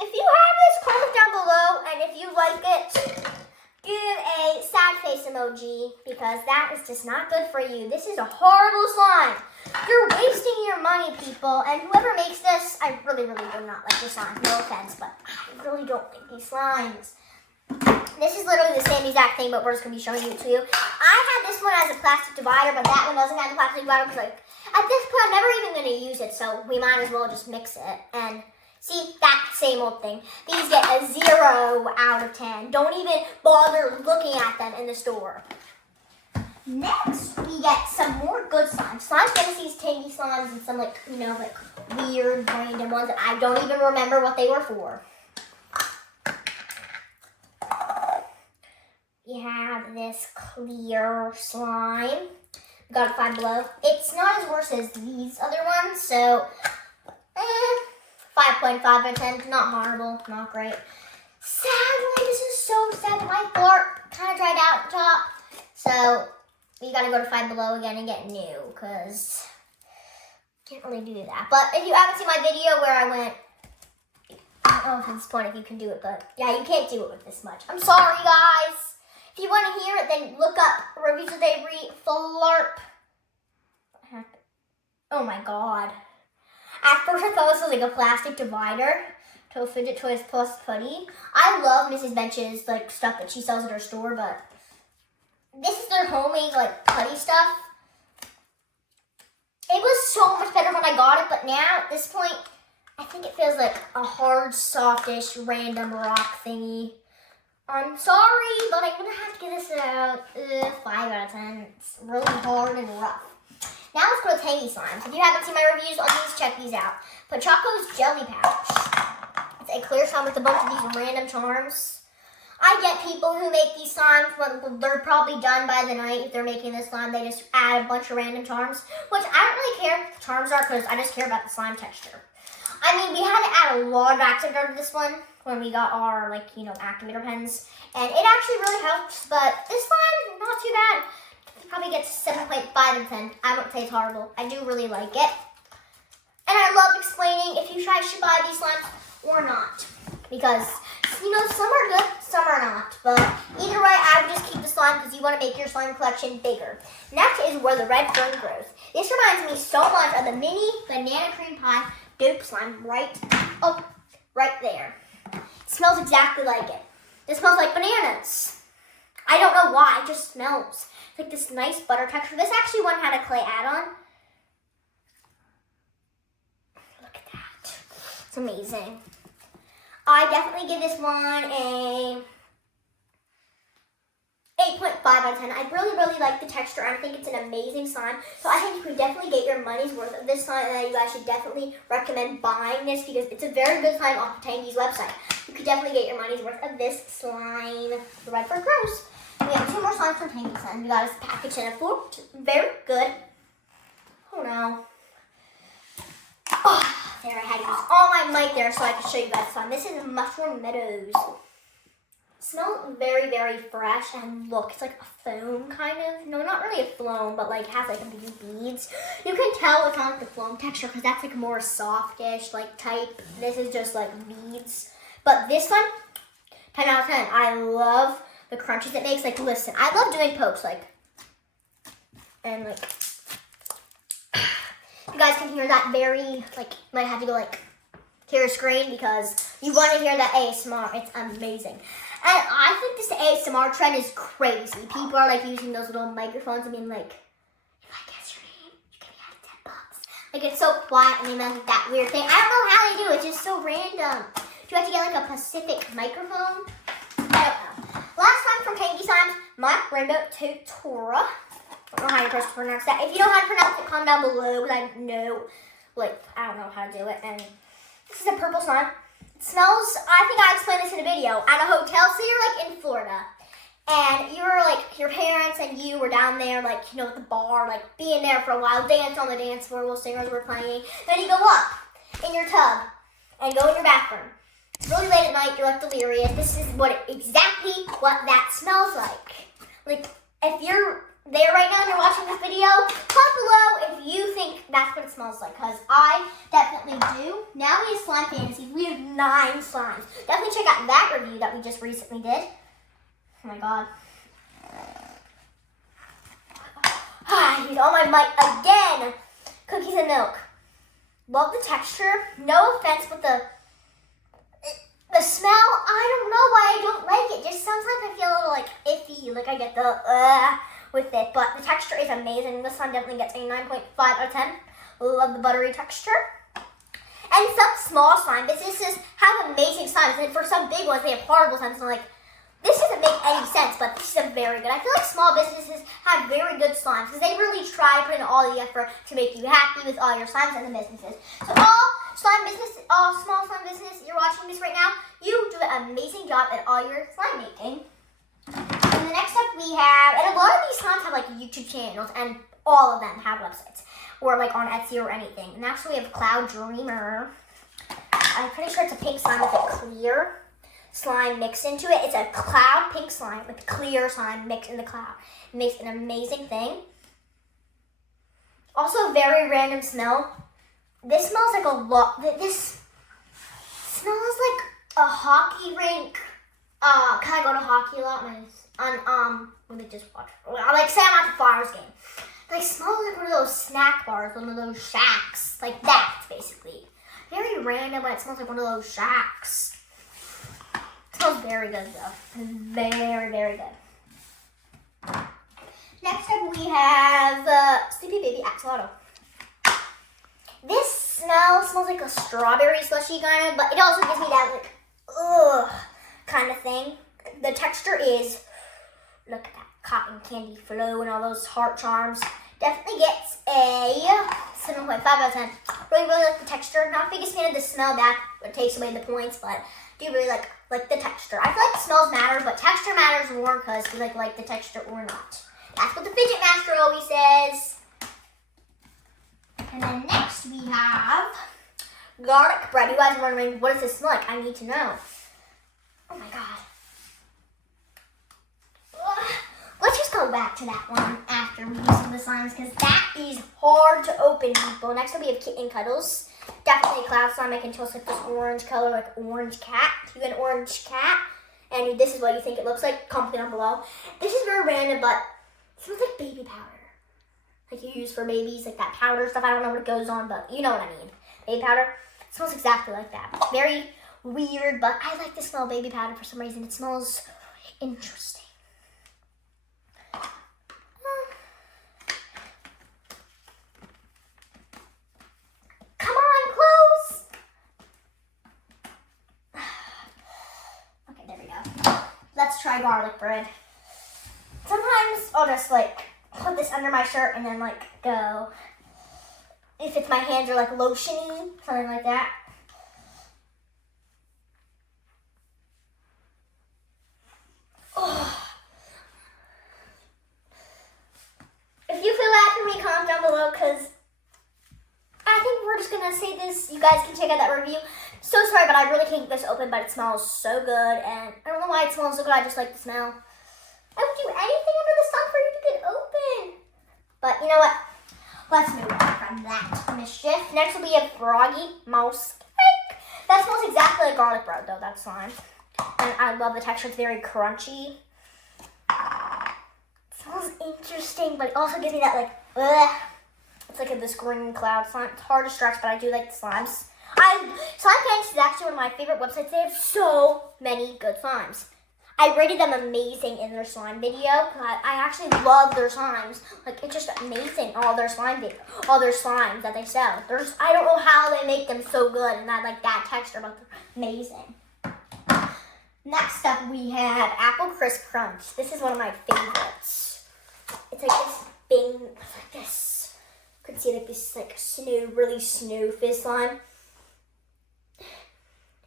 If you have this, comment down below, and if you like it, give a sad face emoji, because that is just not good for you. This is a horrible slime. You're wasting your money, people. And whoever makes this, I really, really do not like this slime. No offense, but I really don't like these slimes. This is literally the same exact thing, but we're just going to be showing you to you. I had this one as a plastic divider, but that one doesn't have the plastic divider because, like, at this point, I'm never even going to use it, so we might as well just mix it. And see, that same old thing. These get a 0 out of 10. Don't even bother looking at them in the store. Next, we get some more good slimes. Slime Fantasies, tangy slimes, and some like, you know, like weird random ones that I don't even remember what they were for. We have this clear slime. We got it 5 below. It's not as worse as these other ones, so 5.5 out of 10. Not horrible, not great. Sadly, this is so sad. My fart kind of dried out the top, so we gotta go to 5 below again and get new, because can't really do that. But if you haven't seen my video where I went, I don't know if at this point if you can do it, but yeah, you can't do it with this much. I'm sorry, guys. If you want to hear it, then look up Reviews with Avery Flarp. What happened? Oh my god. At first I thought this was like a plastic divider to Fidget Toys Plus Putty. I love Mrs. Bench's like stuff that she sells at her store, but this is their homemade like putty stuff. It was so much better when I got it, but now at this point, I think it feels like a hard, softish, random rock thingy. I'm sorry, but I'm gonna have to give this a 5 out of 10. It's really hard and rough. Now let's go to tangy slimes. If you haven't seen my reviews on these, check these out. Pachoco's Jelly Pouch. It's a clear slime with a bunch of these random charms. I get people who make these slimes when they're probably done by the night. If they're making this slime, they just add a bunch of random charms, which I don't really care what the charms are because I just care about the slime texture. I mean, we had to add a lot of activator to this one when we got our, like, you know, activator pens. And it actually really helps, but this slime, not too bad. Probably gets 7.5 out of 10. I won't say it's horrible. I do really like it. And I love explaining if you should buy these slimes or not. Because, you know, some are good, some are not. But either way, I would just keep the slime because you want to make your slime collection bigger. Next is Where the Red Fern Grows. This reminds me so much of the mini banana cream pie dope slime right there. It smells exactly like it. It smells like bananas. I don't know why, it just smells. It's like this nice butter texture. This actually one had a clay add-on. Look at that. It's amazing. I definitely give this one a 8.5 out of 10. I really, really like the texture. I think it's an amazing slime. So I think you can definitely get your money's worth of this slime, and you guys should definitely recommend buying this because it's a very good slime off of Tangy's website. You could definitely get your money's worth of this slime. The Red Fern Grows. We have 2 more slimes from Tangy Slime. We got this package in a 4. Very good. Oh no. Oh, there, I had to use all my mic there so I could show you guys the slime. This is Mushroom Meadows. Smells very, very fresh, and look, it's like a foam kind of. No, not really a foam, but like has like a few beads. You can tell it's not like the foam texture because that's like more softish like type. This is just like beads. But this one, 10 out of 10. I love the crunches it makes. Like, listen, I love doing pokes, like, and like, you guys can hear that very, like, might have to go like to your screen because you want to hear that ASMR. It's amazing. And I think this ASMR trend is crazy. People are like using those little microphones and being like, if I guess your name, you can be out of $10. Like, it's so quiet and they make that weird thing. I don't know how they do it. It's just so random. Do you have to get like a Pacific microphone? I don't know. Last time from Tanky Slimes, my rainbow tutora. I don't know how you're supposed to pronounce that. If you know how to pronounce it, comment down below because I know, like, I don't know how to do it. And this is a purple slime. Smells, I think I explained this in a video, at a hotel. So you're like in Florida and you're like, your parents and you were down there like, you know, at the bar, like being there for a while, dance on the dance floor while singers were playing. Then you go up in your tub and go in your bathroom. It's really late at night, you're like delirious. This is exactly what that smells like. Like, if you're there right now and you're watching this video, comment below if you think that's what it smells like, because I definitely do. Now we have slime fantasies. We have 9 slimes. Definitely check out that review that we just recently did. Oh my god. I used all my might again. Cookies and milk. Love the texture. No offense, but the smell, I don't know why I don't like it. Just sometimes I feel a little like iffy. Like I get the with it, but the texture is amazing. This one definitely gets a 9.5 out of 10. Love the buttery texture. And some small slime businesses have amazing slimes, and for some big ones, they have horrible slimes. And like, this doesn't make any sense, but this is a very good. I feel like small businesses have very good slimes because they really try to put in all the effort to make you happy with all your slimes and the businesses. So all small slime business, you're watching this right now, you do an amazing job at all your slime making. And the next up we have, and a lot of these slimes have like YouTube channels, and all of them have websites, or like on Etsy or anything. And actually we have Cloud Dreamer. I'm pretty sure it's a pink slime with a clear slime mixed into it. It's a cloud pink slime with clear slime mixed in the cloud. It makes an amazing thing. Also, very random smell. This smells like a lot. This smells like a hockey rink. Can I go to hockey a lot? Let me just watch. Like, say I'm at the Flyers game. They smell like one of those snack bars, one of those shacks. Like that, basically. Very random, but it smells like one of those shacks. It smells very good, though. Very, very good. Next up, we have Sleepy Baby Axolotl. This smells like a strawberry slushy kind of, but it also gives me that, like, ugh, kind of thing. The texture is, look at that cotton candy flow and all those heart charms. Definitely gets a 7.5 out of 10. Really, really like the texture. Not the biggest fan of the smell, that takes away the points, but do really like the texture. I feel like smells matter, but texture matters more because we like the texture or not. That's what the Fidget Master always says. And then next we have garlic bread. You guys are wondering, what does this smell like? I need to know. Oh my god. Let's just go back to that one after we use some of the slimes because that is hard to open, people. Next up we have Kitten Cuddles. Definitely a cloud slime. I can tell it's like this orange color, like orange cat. If you get an orange cat and this is what you think it looks like, comment down below. This is very random, but it smells like baby powder. Like you use for babies, like that powder stuff. I don't know what it goes on, but you know what I mean. Baby powder. It smells exactly like that. Very weird, but I like to smell baby powder for some reason. It smells interesting. Come on, close. Okay, there we go. Let's try garlic bread. Sometimes I'll just like put this under my shirt and then like go. If it's my hands are like lotiony, something like that. Oh. If you feel bad for me, comment down below because I think we're just gonna say this. You guys can check out that review. so sorry, but I really can't get this open, but it smells so good, and I don't know why it smells so good, I just like the smell. I would do anything under the sun for you to get open. But you know what? Let's move on from that mischief. Next will be a froggy mouse cake. That smells exactly like garlic bread, though, that slime. And I love the texture, it's very crunchy. It smells interesting, but it also gives me that, like, ugh. It's like this green cloud slime. It's hard to stretch, but I do like the slimes. Slimecollection is actually one of my favorite websites. They have so many good slimes. I rated them amazing in their slime video. I actually love their slimes. Like, it's just amazing, all their slimes that they sell. I don't know how they make them so good, and I like that texture, but they're amazing. Next up, we have Apple Crisp Crunch. This is one of my favorites. It's like this thing, like this. You could see like this like really smooth fizz slime.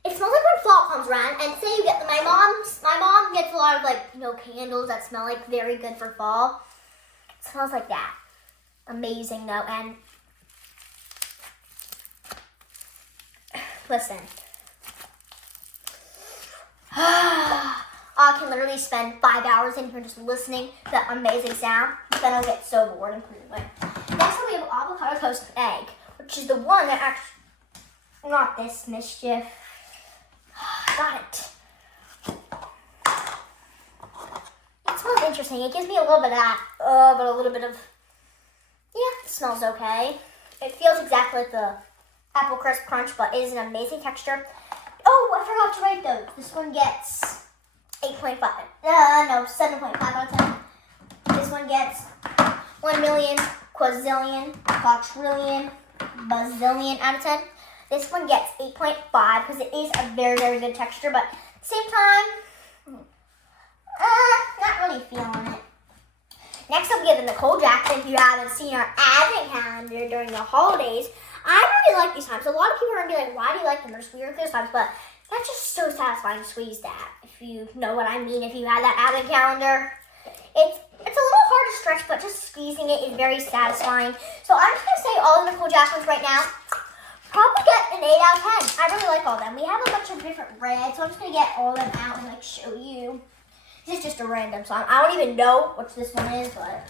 It smells like when fall comes around, and say you get my mom gets a lot of like, you know, candles that smell like very good for fall. It smells like that. Amazing though, and listen. I can literally spend 5 hours in here just listening to that amazing sound, but then I'll get so bored and put it away. Next one we have avocado toast egg, which is the one that actually, not this mischief. Got it. It smells interesting. It gives me a little bit of that, but a little bit of, yeah, it smells okay. It feels exactly like the Apple Crisp Crunch, but it is an amazing texture. Oh, I forgot to write those. This one gets 8.5. No, 7.5 out of 10. This one gets 1 million, quadrillion, quadrillion, bazillion out of 10. This one gets 8.5 because it is a very, very good texture, but at the same time, not really feeling it. Next up, we have the Nicole Jackson. If you haven't seen our advent calendar during the holidays, I really like these times. A lot of people are going to be like, why do you like them? They're just weird those times, but that's just so satisfying to squeeze that. If you know what I mean, if you had that advent calendar, it's a little hard to stretch, but just squeezing it is very satisfying. So I'm just going to say all the Nicole Jacksons right now. Probably get an 8 out of 10. I really like all of them. We have a bunch of different reds, so I'm just going to get all of them out and like show you. This is just a random song. I don't even know what this one is, but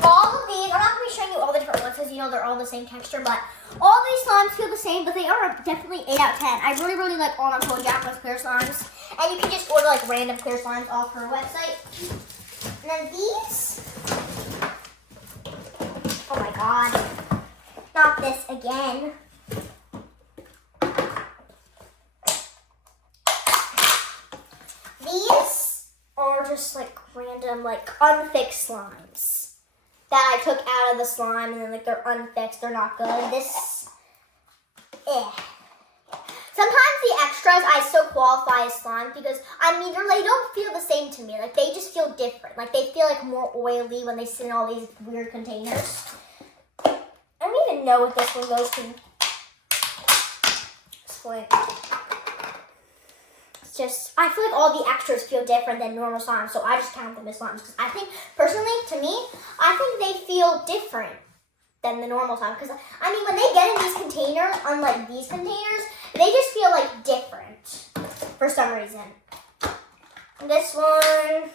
all of these, I'm not going to be showing you all the different ones because, you know, they're all the same texture, but all these slimes feel the same, but they are definitely 8 out of 10. I really, really like all Nicole Jackson's clear slimes, and you can just order like random clear slimes off her website. And then these, oh my god. Not this again. These are just like random, like unfixed slimes that I took out of the slime, and then like they're unfixed, they're not good. This, Sometimes the extras I still qualify as slime because, I mean, they don't feel the same to me. Like, they just feel different. Like, they feel like more oily when they sit in all these weird containers. I don't even know what this one goes to. It's just, I feel like all the extras feel different than normal slimes, so I just count them as slimes. Because I think, personally, to me, I think they feel different than the normal slime. Because, I mean, when they get in these containers, unlike these containers, they just feel like different for some reason. This one,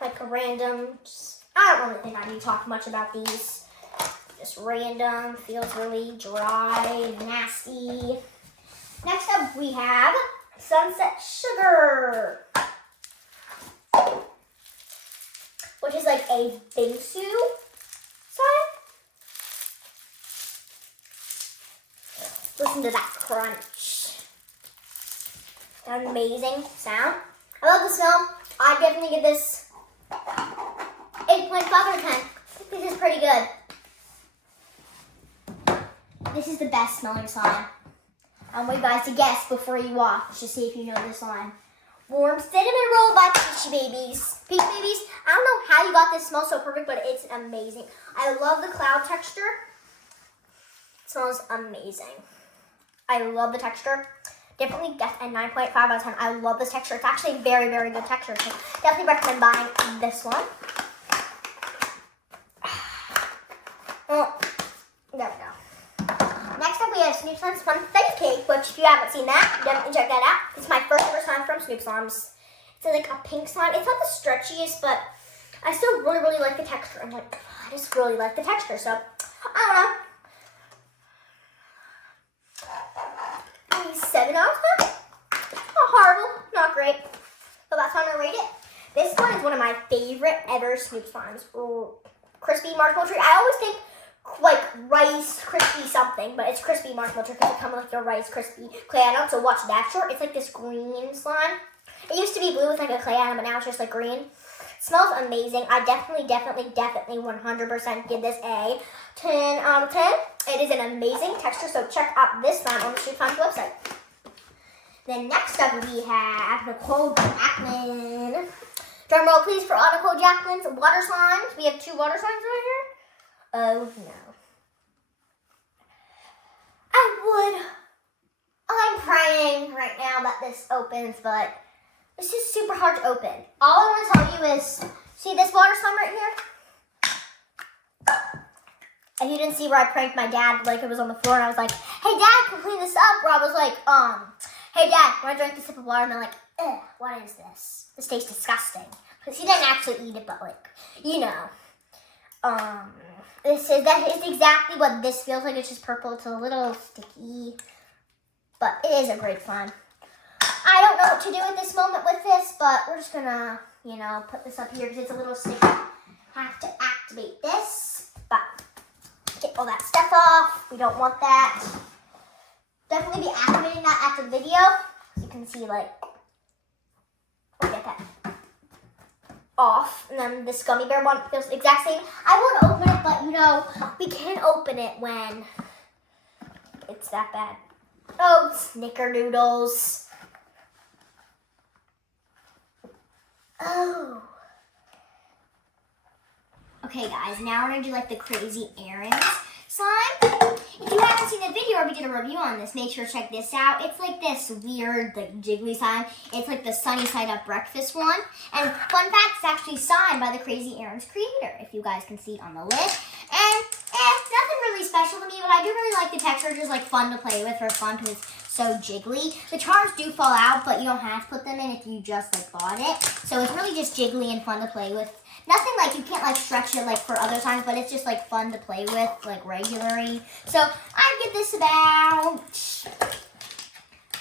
like a random, I don't really think I need to talk much about these. Just random, feels really dry, nasty. Next up, we have Sunset Sugar, which is like a bingsu slime. Listen to that crunch. Amazing sound. I love the smell. I definitely give this 8.5 out of 10. This is pretty good. This is the best smelling slime. I want you guys to guess before you watch to see if you know this slime. Warm cinnamon roll by Peachybbies. Peachybbies, I don't know how you got this smell so perfect, but it's amazing. I love the cloud texture. It smells amazing. I love the texture. Definitely get a 9.5 out of 10. I love this texture. It's actually very, very good texture. So definitely recommend buying this one. Oh, there we go. Next up, we we have Snoop Slime's Fun Fake Cake, which if you haven't seen that, definitely check that out. It's my first ever slime from Snoop Slime's. It's like a pink slime. It's not the stretchiest, but I still really, really like the texture. I'm like, I just really like the texture, so I don't know. 7 out of 10. Not horrible, not great. But that's how I'm gonna rate it. This one is one of my favorite ever Snoop Slimes. Ooh, crispy marshmallow treat. I always think like Rice Krispie something, but it's crispy marshmallow treat because it comes with like your Rice Krispie clay atom. So watch that short. It's like this green slime. It used to be blue with like a clay atom, but now it's just like green. It smells amazing. I definitely 100% give this a 10 out of 10. It is an amazing texture, so check out this slime on the Snoop Slime's website. Then next up we have Nichole Jacklyne. Drum roll please for all Nichole Jacklyne's water slimes. We have 2 water slimes right here. Oh no. I'm praying right now that this opens, but it's just super hard to open. All I want to tell you is, see this water slime right here? If you didn't see where I pranked my dad, like it was on the floor and I was like, hey dad, can clean this up? Rob was like, hey dad, when I drank this sip of water, and they're like, ugh, what is this? This tastes disgusting. Because he didn't actually eat it, but like, you know. This is exactly what this feels like. It's just purple. It's a little sticky, but it is a great slime. I don't know what to do at this moment with this, but we're just gonna, you know, put this up here because it's a little sticky. Have to activate this, but get all that stuff off. We don't want that. Definitely be activating that after the video, so you can see like, we'll get that off. And then this gummy bear one feels the exact same. I want to open it, but you know, we can't open it when it's that bad. Oh, snickerdoodles. Oh. Okay guys, now we're gonna do like the crazy errands slime. If you haven't seen the video or we did a review on this, make sure to check this out. It's like this weird, like jiggly slime. It's like the Sunny Side Up breakfast one. And fun fact, it's actually signed by the Crazy Errands creator, if you guys can see on the lid. And nothing really special to me, but I do really like the texture. It's just like fun to play with for fun because it's so jiggly. The charms do fall out, but you don't have to put them in if you just like bought it. So it's really just jiggly and fun to play with. Nothing like, you can't like stretch it like for other times, but it's just like fun to play with like regularly. So I give this about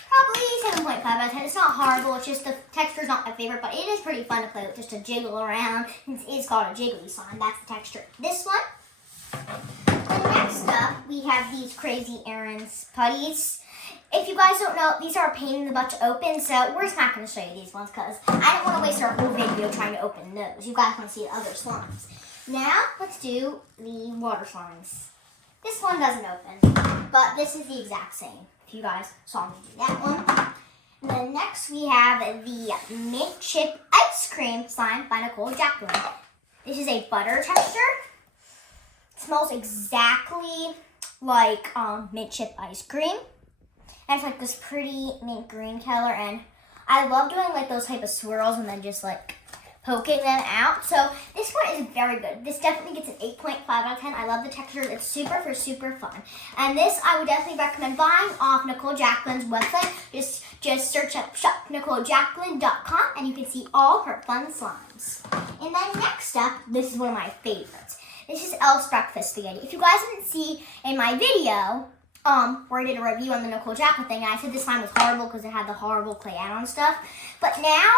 probably 7.5 out of 10. It's not horrible, it's just the texture's not my favorite, but it is pretty fun to play with, just to jiggle around. It's called a jiggly slime, that's the texture. This one. And next up, we have these Crazy Errands putties. If you guys don't know, these are a pain in the butt to open, so we're just not going to show you these ones because I don't want to waste our whole video trying to open those. You guys want to see the other slimes. Now, let's do the water slimes. This one doesn't open, but this is the exact same. If you guys saw me do that one. And then next we have the mint chip ice cream slime by Nichole Jacklyne. This is a butter texture. It smells exactly like mint chip ice cream. And it's like this pretty mint green color, and I love doing like those type of swirls and then just like poking them out. So this one is very good. This definitely gets an 8.5 out of 10. I love the texture. It's super fun. And this I would definitely recommend buying off Nichole Jacklyne's website. Just search up shopnicholejacklyne.com and you can see all her fun slimes. And then next up, this is one of my favorites. This is Elf's Breakfast Spaghetti. If you guys didn't see in my video, where I did a review on the Nichole Jacklyne thing, and I said this slime was horrible because it had the horrible clay add-on stuff. But now,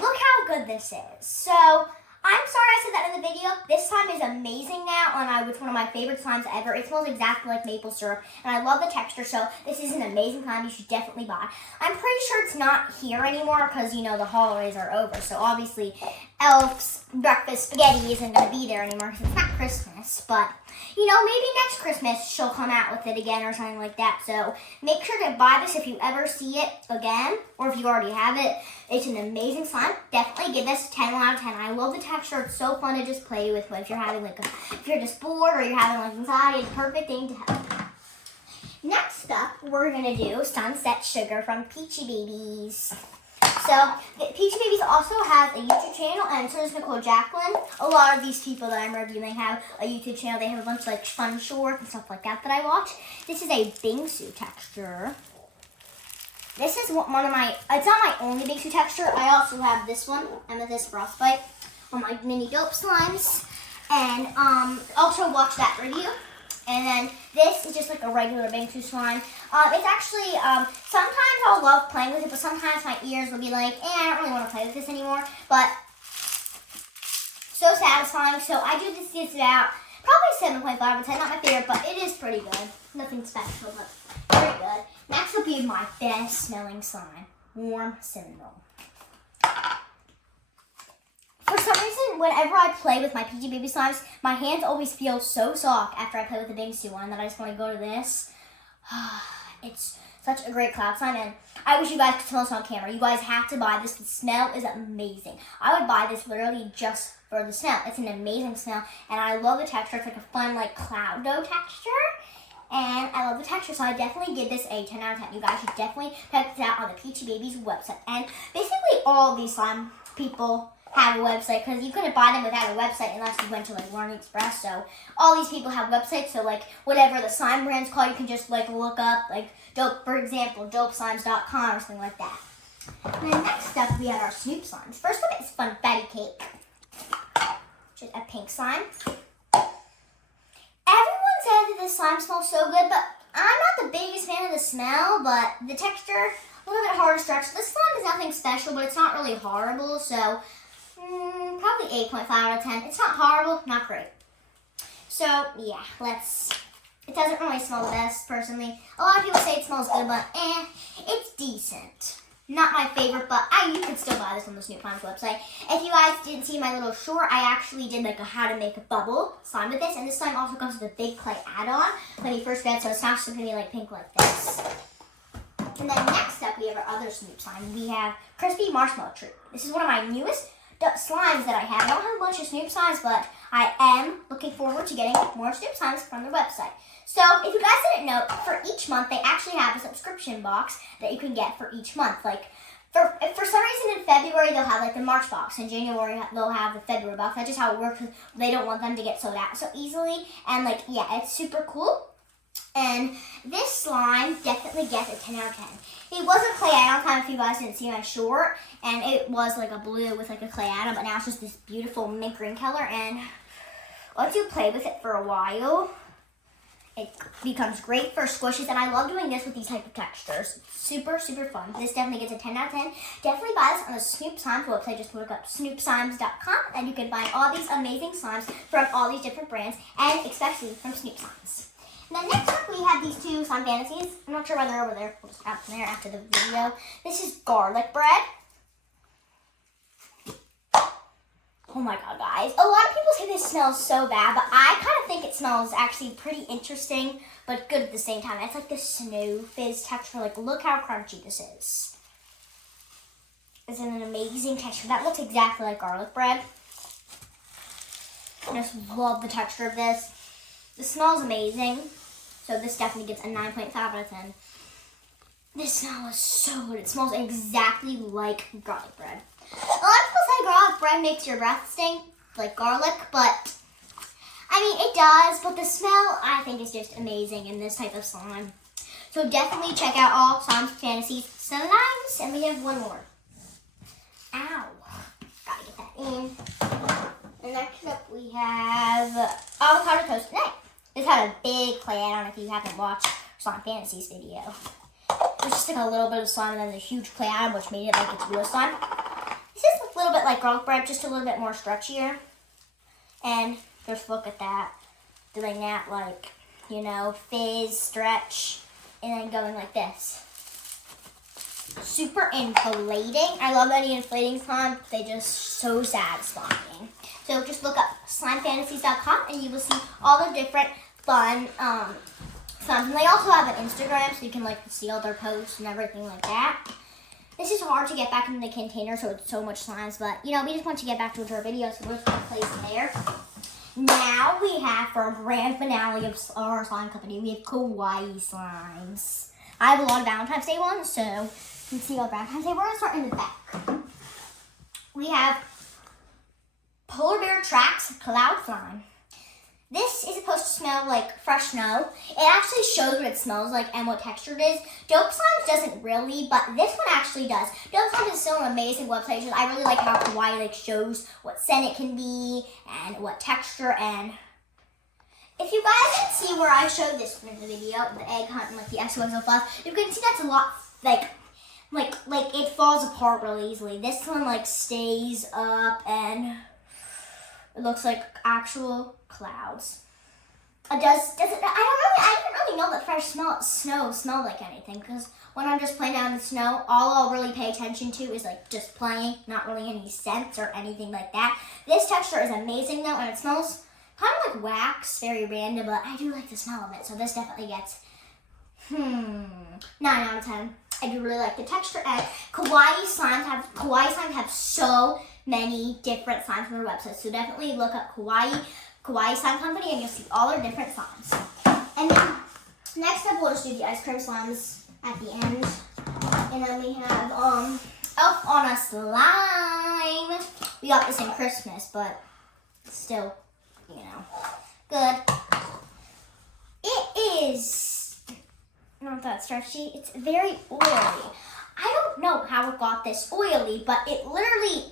look how good this is. So, I'm sorry I said that in the video. This slime is amazing now, and it's one of my favorite slimes ever. It smells exactly like maple syrup, and I love the texture, so this is an amazing slime you should definitely buy. I'm pretty sure it's not here anymore because, you know, the holidays are over, so obviously Elf's Breakfast Spaghetti isn't going to be there anymore because it's not Christmas, but, you know, maybe next Christmas she'll come out with it again or something like that, so make sure to buy this if you ever see it again, or if you already have it. It's an amazing slime. Definitely give this 10 out of 10. I love the texture. It's so fun to just play with. If you're having if you're just bored or you're having like anxiety, it's a perfect thing to have. Next up, we're gonna do Sunset Sugar from Peachybbies. So, Peachy Babies also has a YouTube channel, and so does Nichole Jacklyne. A lot of these people that I'm reviewing have a YouTube channel. They have a bunch of like fun shorts and stuff like that I watch. This is a bingsu texture. This is one of my, it's not my only bingsu texture. I also have this one, Amethyst Frostbite, on my mini dope slimes. And also watch that review. And then this is just like a regular bingsu slime. It's actually, sometimes I'll love playing with it, but sometimes my ears will be like, I don't really want to play with this anymore. But so satisfying. So I do this about probably 7.5 out of 10. Not my favorite, but it is pretty good. Nothing special, but pretty good. Next will be my best smelling slime, warm cinnamon roll. For some reason, whenever I play with my Peachy Baby slimes, my hands always feel so soft after I play with the bingsu one that I just want to go to this. It's such a great cloud slime, and I wish you guys could smell this on camera. You guys have to buy this. The smell is amazing. I would buy this literally just for the smell. It's an amazing smell, and I love the texture. It's like a fun, like, cloud dough texture, and I love the texture, so I definitely give this a 10 out of 10. You guys should definitely check this out on the Peachy Babies website. And basically all of these slime people have a website, because you couldn't buy them without a website unless you went to like Learning Express. So all these people have websites, so like whatever the slime brand's called, you can just like look up like dope, for example, dopeslimes.com or something like that. And then next up we have our Snoop slimes. First up is Funfetti Cake, which is a pink slime. Everyone says that this slime smells so good, but I'm not the biggest fan of the smell, but the texture, a little bit hard to stretch. This slime is nothing special, but it's not really horrible, so probably 8.5 out of 10. It's not horrible, not great. So, yeah, it doesn't really smell the best, personally. A lot of people say it smells good, but it's decent. Not my favorite, but you could still buy this on the Snoop Slimes website. If you guys didn't see my little short, I actually did like a how to make a bubble slime with this, and this slime also comes with a big clay add-on when you first get it, so it's not just going to be like pink like this. And then next up, we have our other Snoop slime. We have Crispy Marshmallow Treat. This is one of my newest slimes that I have. I don't have a bunch of Snoop slimes, but I am looking forward to getting more Snoop slimes from their website. So if you guys didn't know, for each month they actually have a subscription box that you can get for each month. Like for some reason in February they'll have like the March box, in January they'll have the February box. That's just how it works. They don't want them to get sold out so easily, and like, yeah, it's super cool. And this slime definitely gets a 10 out of 10. It was a clay add-on time if you guys didn't see my short, and it was like a blue with like a clay add-on, but now it's just this beautiful mint green color, and once you play with it for a while, it becomes great for squishes, and I love doing this with these type of textures. Super, super fun. This definitely gets a 10 out of 10. Definitely buy this on the Snoop Slimes website. Just look up snoopslimes.com, and you can find all these amazing slimes from all these different brands, and especially from Snoop Slimes. And then next up, we have these two slime fantasies. I'm not sure why they're over there. We'll just add them there after the video. This is garlic bread. Oh my god, guys. A lot of people say this smells so bad, but I kind of think it smells actually pretty interesting, but good at the same time. It's like the snow fizz texture. Like, look how crunchy this is. It's an amazing texture. That looks exactly like garlic bread. I just love the texture of this. The smell's amazing. So this definitely gets a 9.5 out of 10. This smell is so good. It smells exactly like garlic bread. A lot of people say garlic bread makes your breath stink, like garlic, but I mean, it does, but the smell, I think, is just amazing in this type of slime. So definitely check out all Slime Fantasies slimes, and we have one more. Ow. Gotta get that in. And next up, we have avocado toasted egg. This had a big clay add-on if you haven't watched Slime Fantasies video. It was just like a little bit of slime and then the huge clay add-on, which made it like it's real slime. This is a little bit like garlic bread, just a little bit more stretchier. And just look at that. Doing that like, you know, fizz, stretch, and then going like this. Super inflating. I love any inflating slime. They just so satisfying. So just look up slimefantasies.com and you will see all the different fun slimes. And they also have an Instagram, so you can like see all their posts and everything like that. This is hard to get back into the container, so it's so much slimes, but you know, we just want to get back to our video, so we're just gonna place it there. Now we have, for our grand finale of our slime company, we have kawaii slimes. I have a lot of Valentine's Day ones, so and seagull brown. We're gonna start in the back. We have Polar Bear Tracks Cloud Slime. This is supposed to smell like fresh snow. It actually shows what it smells like and what texture it is. Dope Slime doesn't really, but this one actually does. Dope Slime is still an amazing website. I really like how kawaii shows what scent it can be and what texture. And if you guys can see where I showed this one in the video, the egg hunt and like the XOXO fluff, you can see that's a lot like it falls apart really easily. This one like stays up and it looks like actual clouds. It does it? I didn't really know that fresh snow smelled like anything, because when I'm just playing out in the snow, all I'll really pay attention to is like just playing, not really any scents or anything like that. This texture is amazing though, and it smells kind of like wax, very random, but I do like the smell of it, so this definitely gets 9 out of 10. I do really like the texture, and kawaii slimes have so many different slimes on their website, so definitely look up Kawaii Slime Company and you'll see all their different slimes. And then next up we'll just do the ice cream slimes at the end. And then we have Elf on a Slime. We got this in Christmas, but still, you know, good. It is not that stretchy. It's very oily. I don't know how it got this oily, but it literally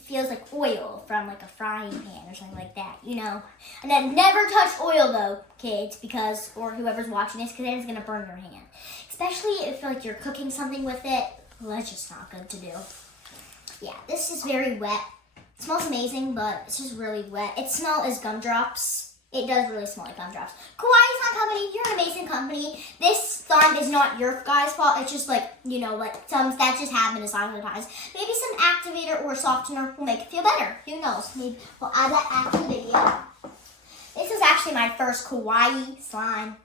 feels like oil from like a frying pan or something like that, you know. And then never touch oil though, kids, or whoever's watching this, because then it's gonna burn your hand. Especially if like you're cooking something with it. Well, that's just not good to do. Yeah, this is very wet. It smells amazing, but it's just really wet. It smells as gumdrops. It does really smell like gumdrops. Kawaii Slime Company, you're an amazing company. This slime is not your guys' fault. It's just like, you know, like some that just happen a lot of the times. Maybe some activator or softener will make it feel better. Who knows? Maybe we'll add that after the video. This is actually my first kawaii slime.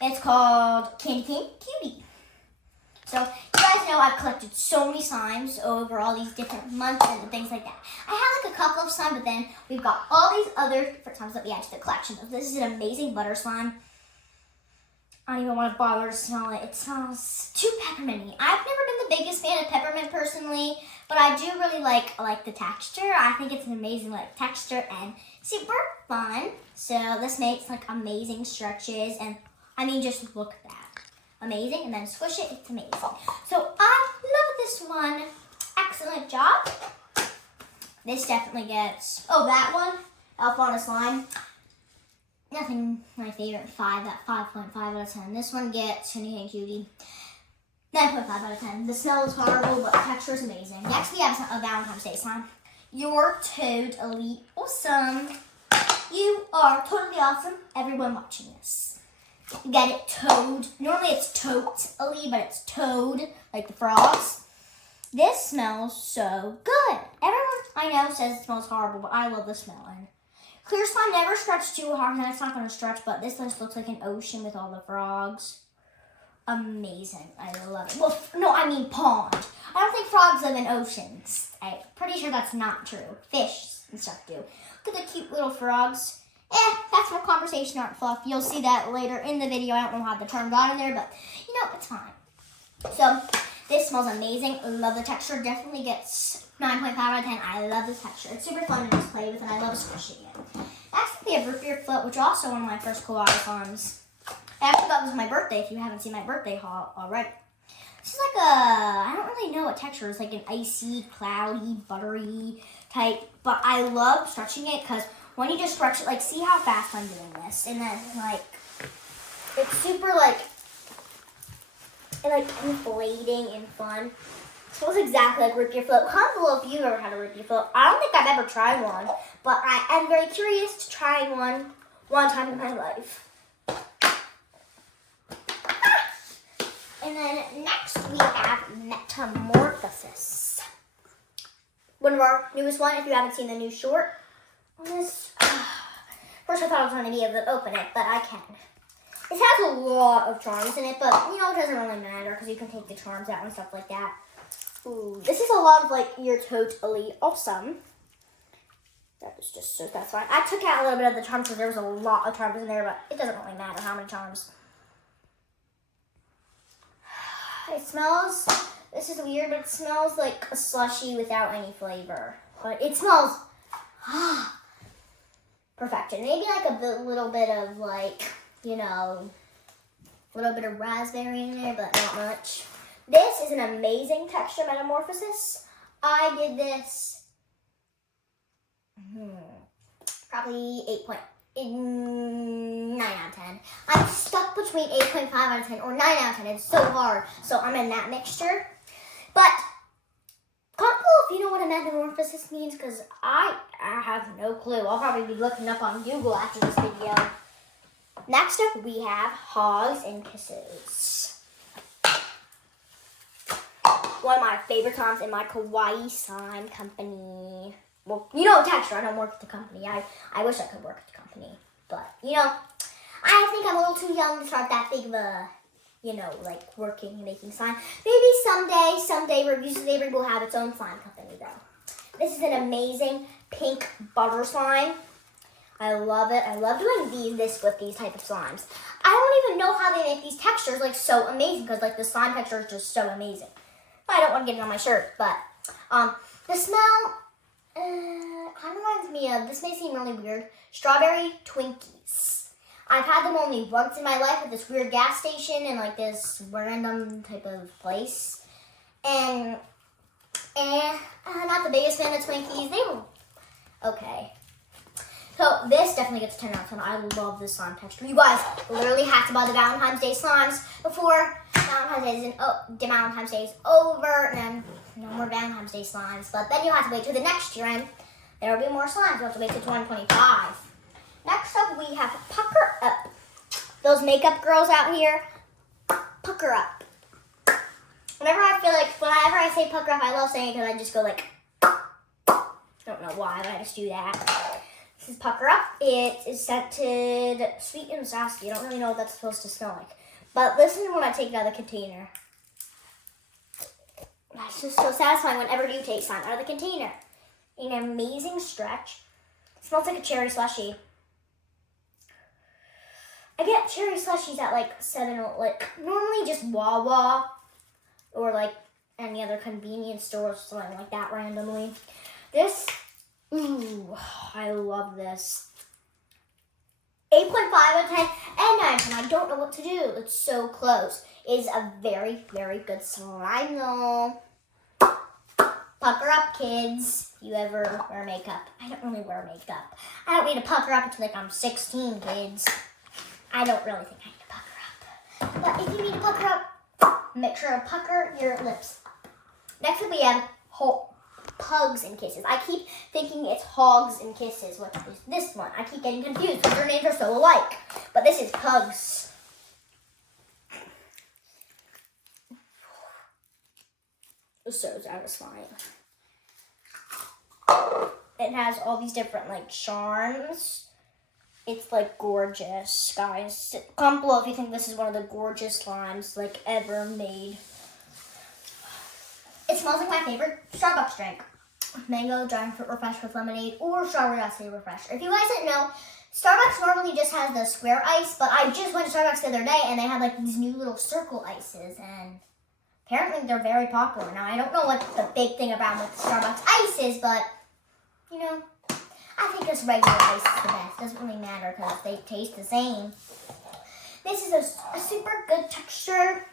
It's called Candy Cane Cutie. So you guys know I've collected so many slimes over all these different months and things like that. I have like a couple of slime, but then we've got all these other different slimes that we add to the collection. This is an amazing butter slime. I don't even want to bother to smell it. It smells too pepperminty. I've never been the biggest fan of peppermint personally, but I do really like the texture. I think it's an amazing like texture and super fun. So this makes like amazing stretches, and I mean just look at that. Amazing, and then squish it, it's amazing. So I love this one. Excellent job. This definitely gets, that one, Elf on a Slime. Nothing my favorite, 5.5 out of 10. This one gets Candy Cane Cutie, 9.5 out of 10. The smell is horrible, but the texture is amazing. Next we have a Valentine's Day slime. Your Toad Elite Awesome. You are totally awesome, everyone watching this. You get it, Toad. Normally it's Tote Elite, but it's Toad, like the frogs. This smells so good. Everyone I know says it smells horrible, but I love the smell. And clear slime never stretch too hard, and it's not going to stretch, but this just looks like an ocean with all the frogs. Amazing. I love it. Well, no, I mean pond. I don't think frogs live in oceans. I'm pretty sure that's not true. Fish and stuff do. Look at the cute little frogs. That's more conversation art fluff. You'll see that later in the video. I don't know how the term got in there, but you know, it's fine. So this smells amazing. Love the texture. Definitely gets 9.5 out of 10. I love this texture. It's super fun to just play with, and I love squishing it. Next, we have Root Beer Float, which is also one of my first kawaii slimes. I actually got this on my birthday, if you haven't seen my birthday haul already. This is like I don't really know what texture. It's like an icy, cloudy, buttery type, but I love stretching it because when you just stretch it, like, see how fast I'm doing this, and then, like, it's super, like inflating and fun. It smells exactly like Root Beer Float. Comment below if you've ever had a Root Beer Float. I don't think I've ever tried one, but I am very curious to try one time in my life. And then next we have Metamorphosis. One of our newest one, if you haven't seen the new short. First I thought I was going to be able to open it, but I can. It has a lot of charms in it, but you know, it doesn't really matter because you can take the charms out and stuff like that. Ooh, this is a lot of like your Toad Elite Awesome. That is just so that's fine. I took out a little bit of the charms because there was a lot of charms in there, but it doesn't really matter how many charms. It smells This is weird, but it smells like a slushie without any flavor. But it smells perfection. Maybe like a little bit of like, you know, a little bit of raspberry in there, but not much. This is an amazing texture metamorphosis. I did this probably 8.9 out of 10. I'm stuck between 8.5 out of 10 or 9 out of 10. It's so hard. So I'm in that mixture. But comment below if you know what a metamorphosis means, because I have no clue. I'll probably be looking up on Google after this video. Next up, we have Hogs and Kisses. One of my favorite times in my kawaii slime company. Well, you know, texture. I don't work at the company. I wish I could work at the company. But, you know, I think I'm a little too young to start that big of a, you know, like working and making slime. Maybe someday Reviews with Avery will have its own slime company, though. This is an amazing pink butter slime. I love it. I love doing this with these type of slimes. I don't even know how they make these textures like so amazing, because like the slime texture is just so amazing. I don't want to get it on my shirt, but the smell kind of reminds me of, this may seem really weird, strawberry Twinkies. I've had them only once in my life at this weird gas station in like this random type of place. And not the biggest fan of Twinkies. They were okay. So this definitely gets 10 out of 10. I love this slime texture. You guys literally have to buy the Valentine's Day slimes before Valentine's Day is over, and then no more Valentine's Day slimes. But then you'll have to wait till the next year, and there will be more slimes. You'll have to wait till 2025. Next up, we have Pucker Up. Those makeup girls out here, pucker up. Whenever I say pucker up, I love saying it because I just go like, I don't know why, but I just do that. This is Pucker Up. It is scented sweet and sassy. I don't really know what that's supposed to smell like. But listen when I take it out of the container. That's just so satisfying whenever you take slime out of the container. An amazing stretch. It smells like a cherry slushie. I get cherry slushies at like normally just Wawa or like any other convenience store or something like that randomly. This, ooh, I love this. 8.5 out of 10 and 9 out of 10. I don't know what to do. It's so close. It is a very, very good slime though. Pucker up, kids. If you ever wear makeup. I don't really wear makeup. I don't need to pucker up until like I'm 16, kids. I don't really think I need to pucker up. But if you need to pucker up, make sure to pucker your lips up. Next up we have Pugs and Kisses. I keep thinking it's Hogs and Kisses, which is this one. I keep getting confused because their names are so alike. But this is Pugs. So satisfying. It has all these different like charms. It's like gorgeous, guys. Comment below if you think this is one of the gorgeous slimes like ever made. It smells like my favorite Starbucks drink. Mango dragon fruit refresh with lemonade or strawberry acai refresh. If you guys didn't know, Starbucks normally just has the square ice, but I just went to Starbucks the other day and they had like these new little circle ices, and apparently they're very popular. Now I don't know what the big thing about with Starbucks ice is, but you know, I think this regular ice is the best. Doesn't really matter because they taste the same. This is a super good texture.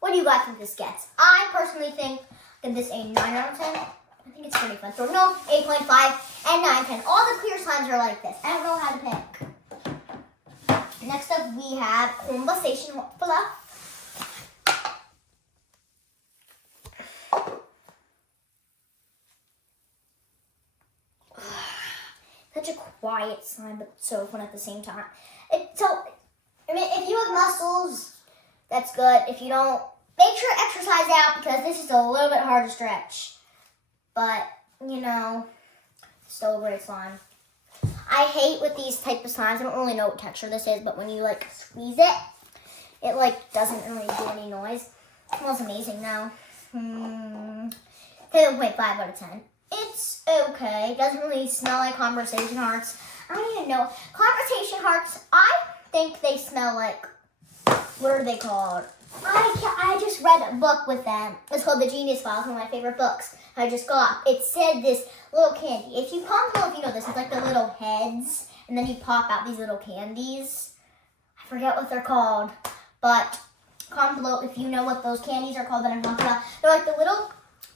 What do you guys think this gets? I personally think that this is a 9 out of 10. I think it's pretty fun. So no, 8.5 and 9, 10. All the clear slimes are like this. I don't know how to pick. Next up, we have compilation fluff. Such a quiet slime, but so fun at the same time. If you have muscles, that's good. If you don't, make sure to exercise out because this is a little bit hard to stretch. But, you know, still a great slime. I hate with these type of slimes, I don't really know what texture this is, but when you like squeeze it, it like doesn't really do any noise. It smells amazing now. 7.5 out of 10. It's okay. It doesn't really smell like conversation hearts. I don't even know. Conversation hearts, I think they smell like, what are they called? I just read a book with them. It's called The Genius Files, one of my favorite books I just got. It said this little candy. If you comment below if you know this, it's like the little heads, and then you pop out these little candies. I forget what they're called, but comment below if you know what those candies are called that I'm talking about. They're like the little,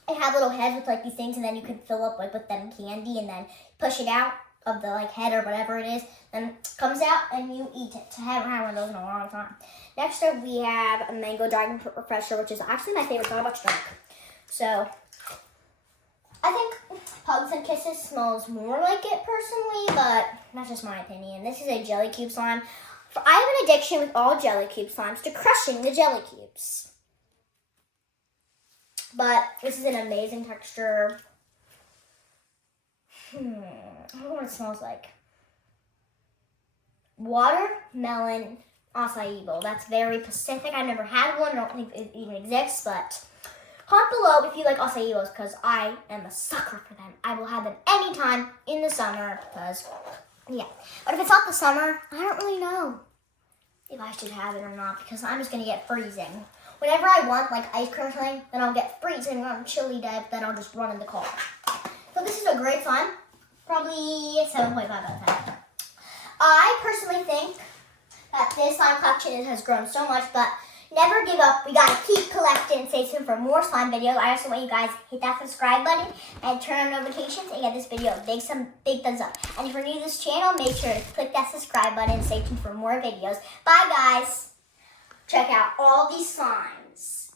they have little heads with like these things, and then you can fill up like with them candy, and then push it out of the like head or whatever it is, then it comes out and you eat it. I haven't had one of those in a long time. Next up we have a mango dragon fruit refresher, which is actually my favorite Starbucks drink. So I think Pugs and Kisses smells more like it personally, but that's just my opinion. This is a jelly cube slime. I have an addiction with all jelly cube slimes to crushing the jelly cubes. But this is an amazing texture. I don't know what it smells like. Watermelon acai bowl. That's very Pacific. I've never had one. I don't think it even exists, but comment below if you like acai bowls, because I am a sucker for them. I will have them anytime in the summer, because, yeah. But if it's not the summer, I don't really know if I should have it or not, because I'm just going to get freezing. Whenever I want, like, ice cream or something, then I'll get freezing on a chilly day, then I'll just run in the car. So this is a great slime. Probably 7.5 out of 10. I personally think that this slime collection has grown so much, but never give up. We gotta keep collecting and stay tuned for more slime videos. I also want you guys to hit that subscribe button and turn on notifications and get this video a big thumbs up. And if you're new to this channel, make sure to click that subscribe button and stay tuned for more videos. Bye guys. Check out all these slimes.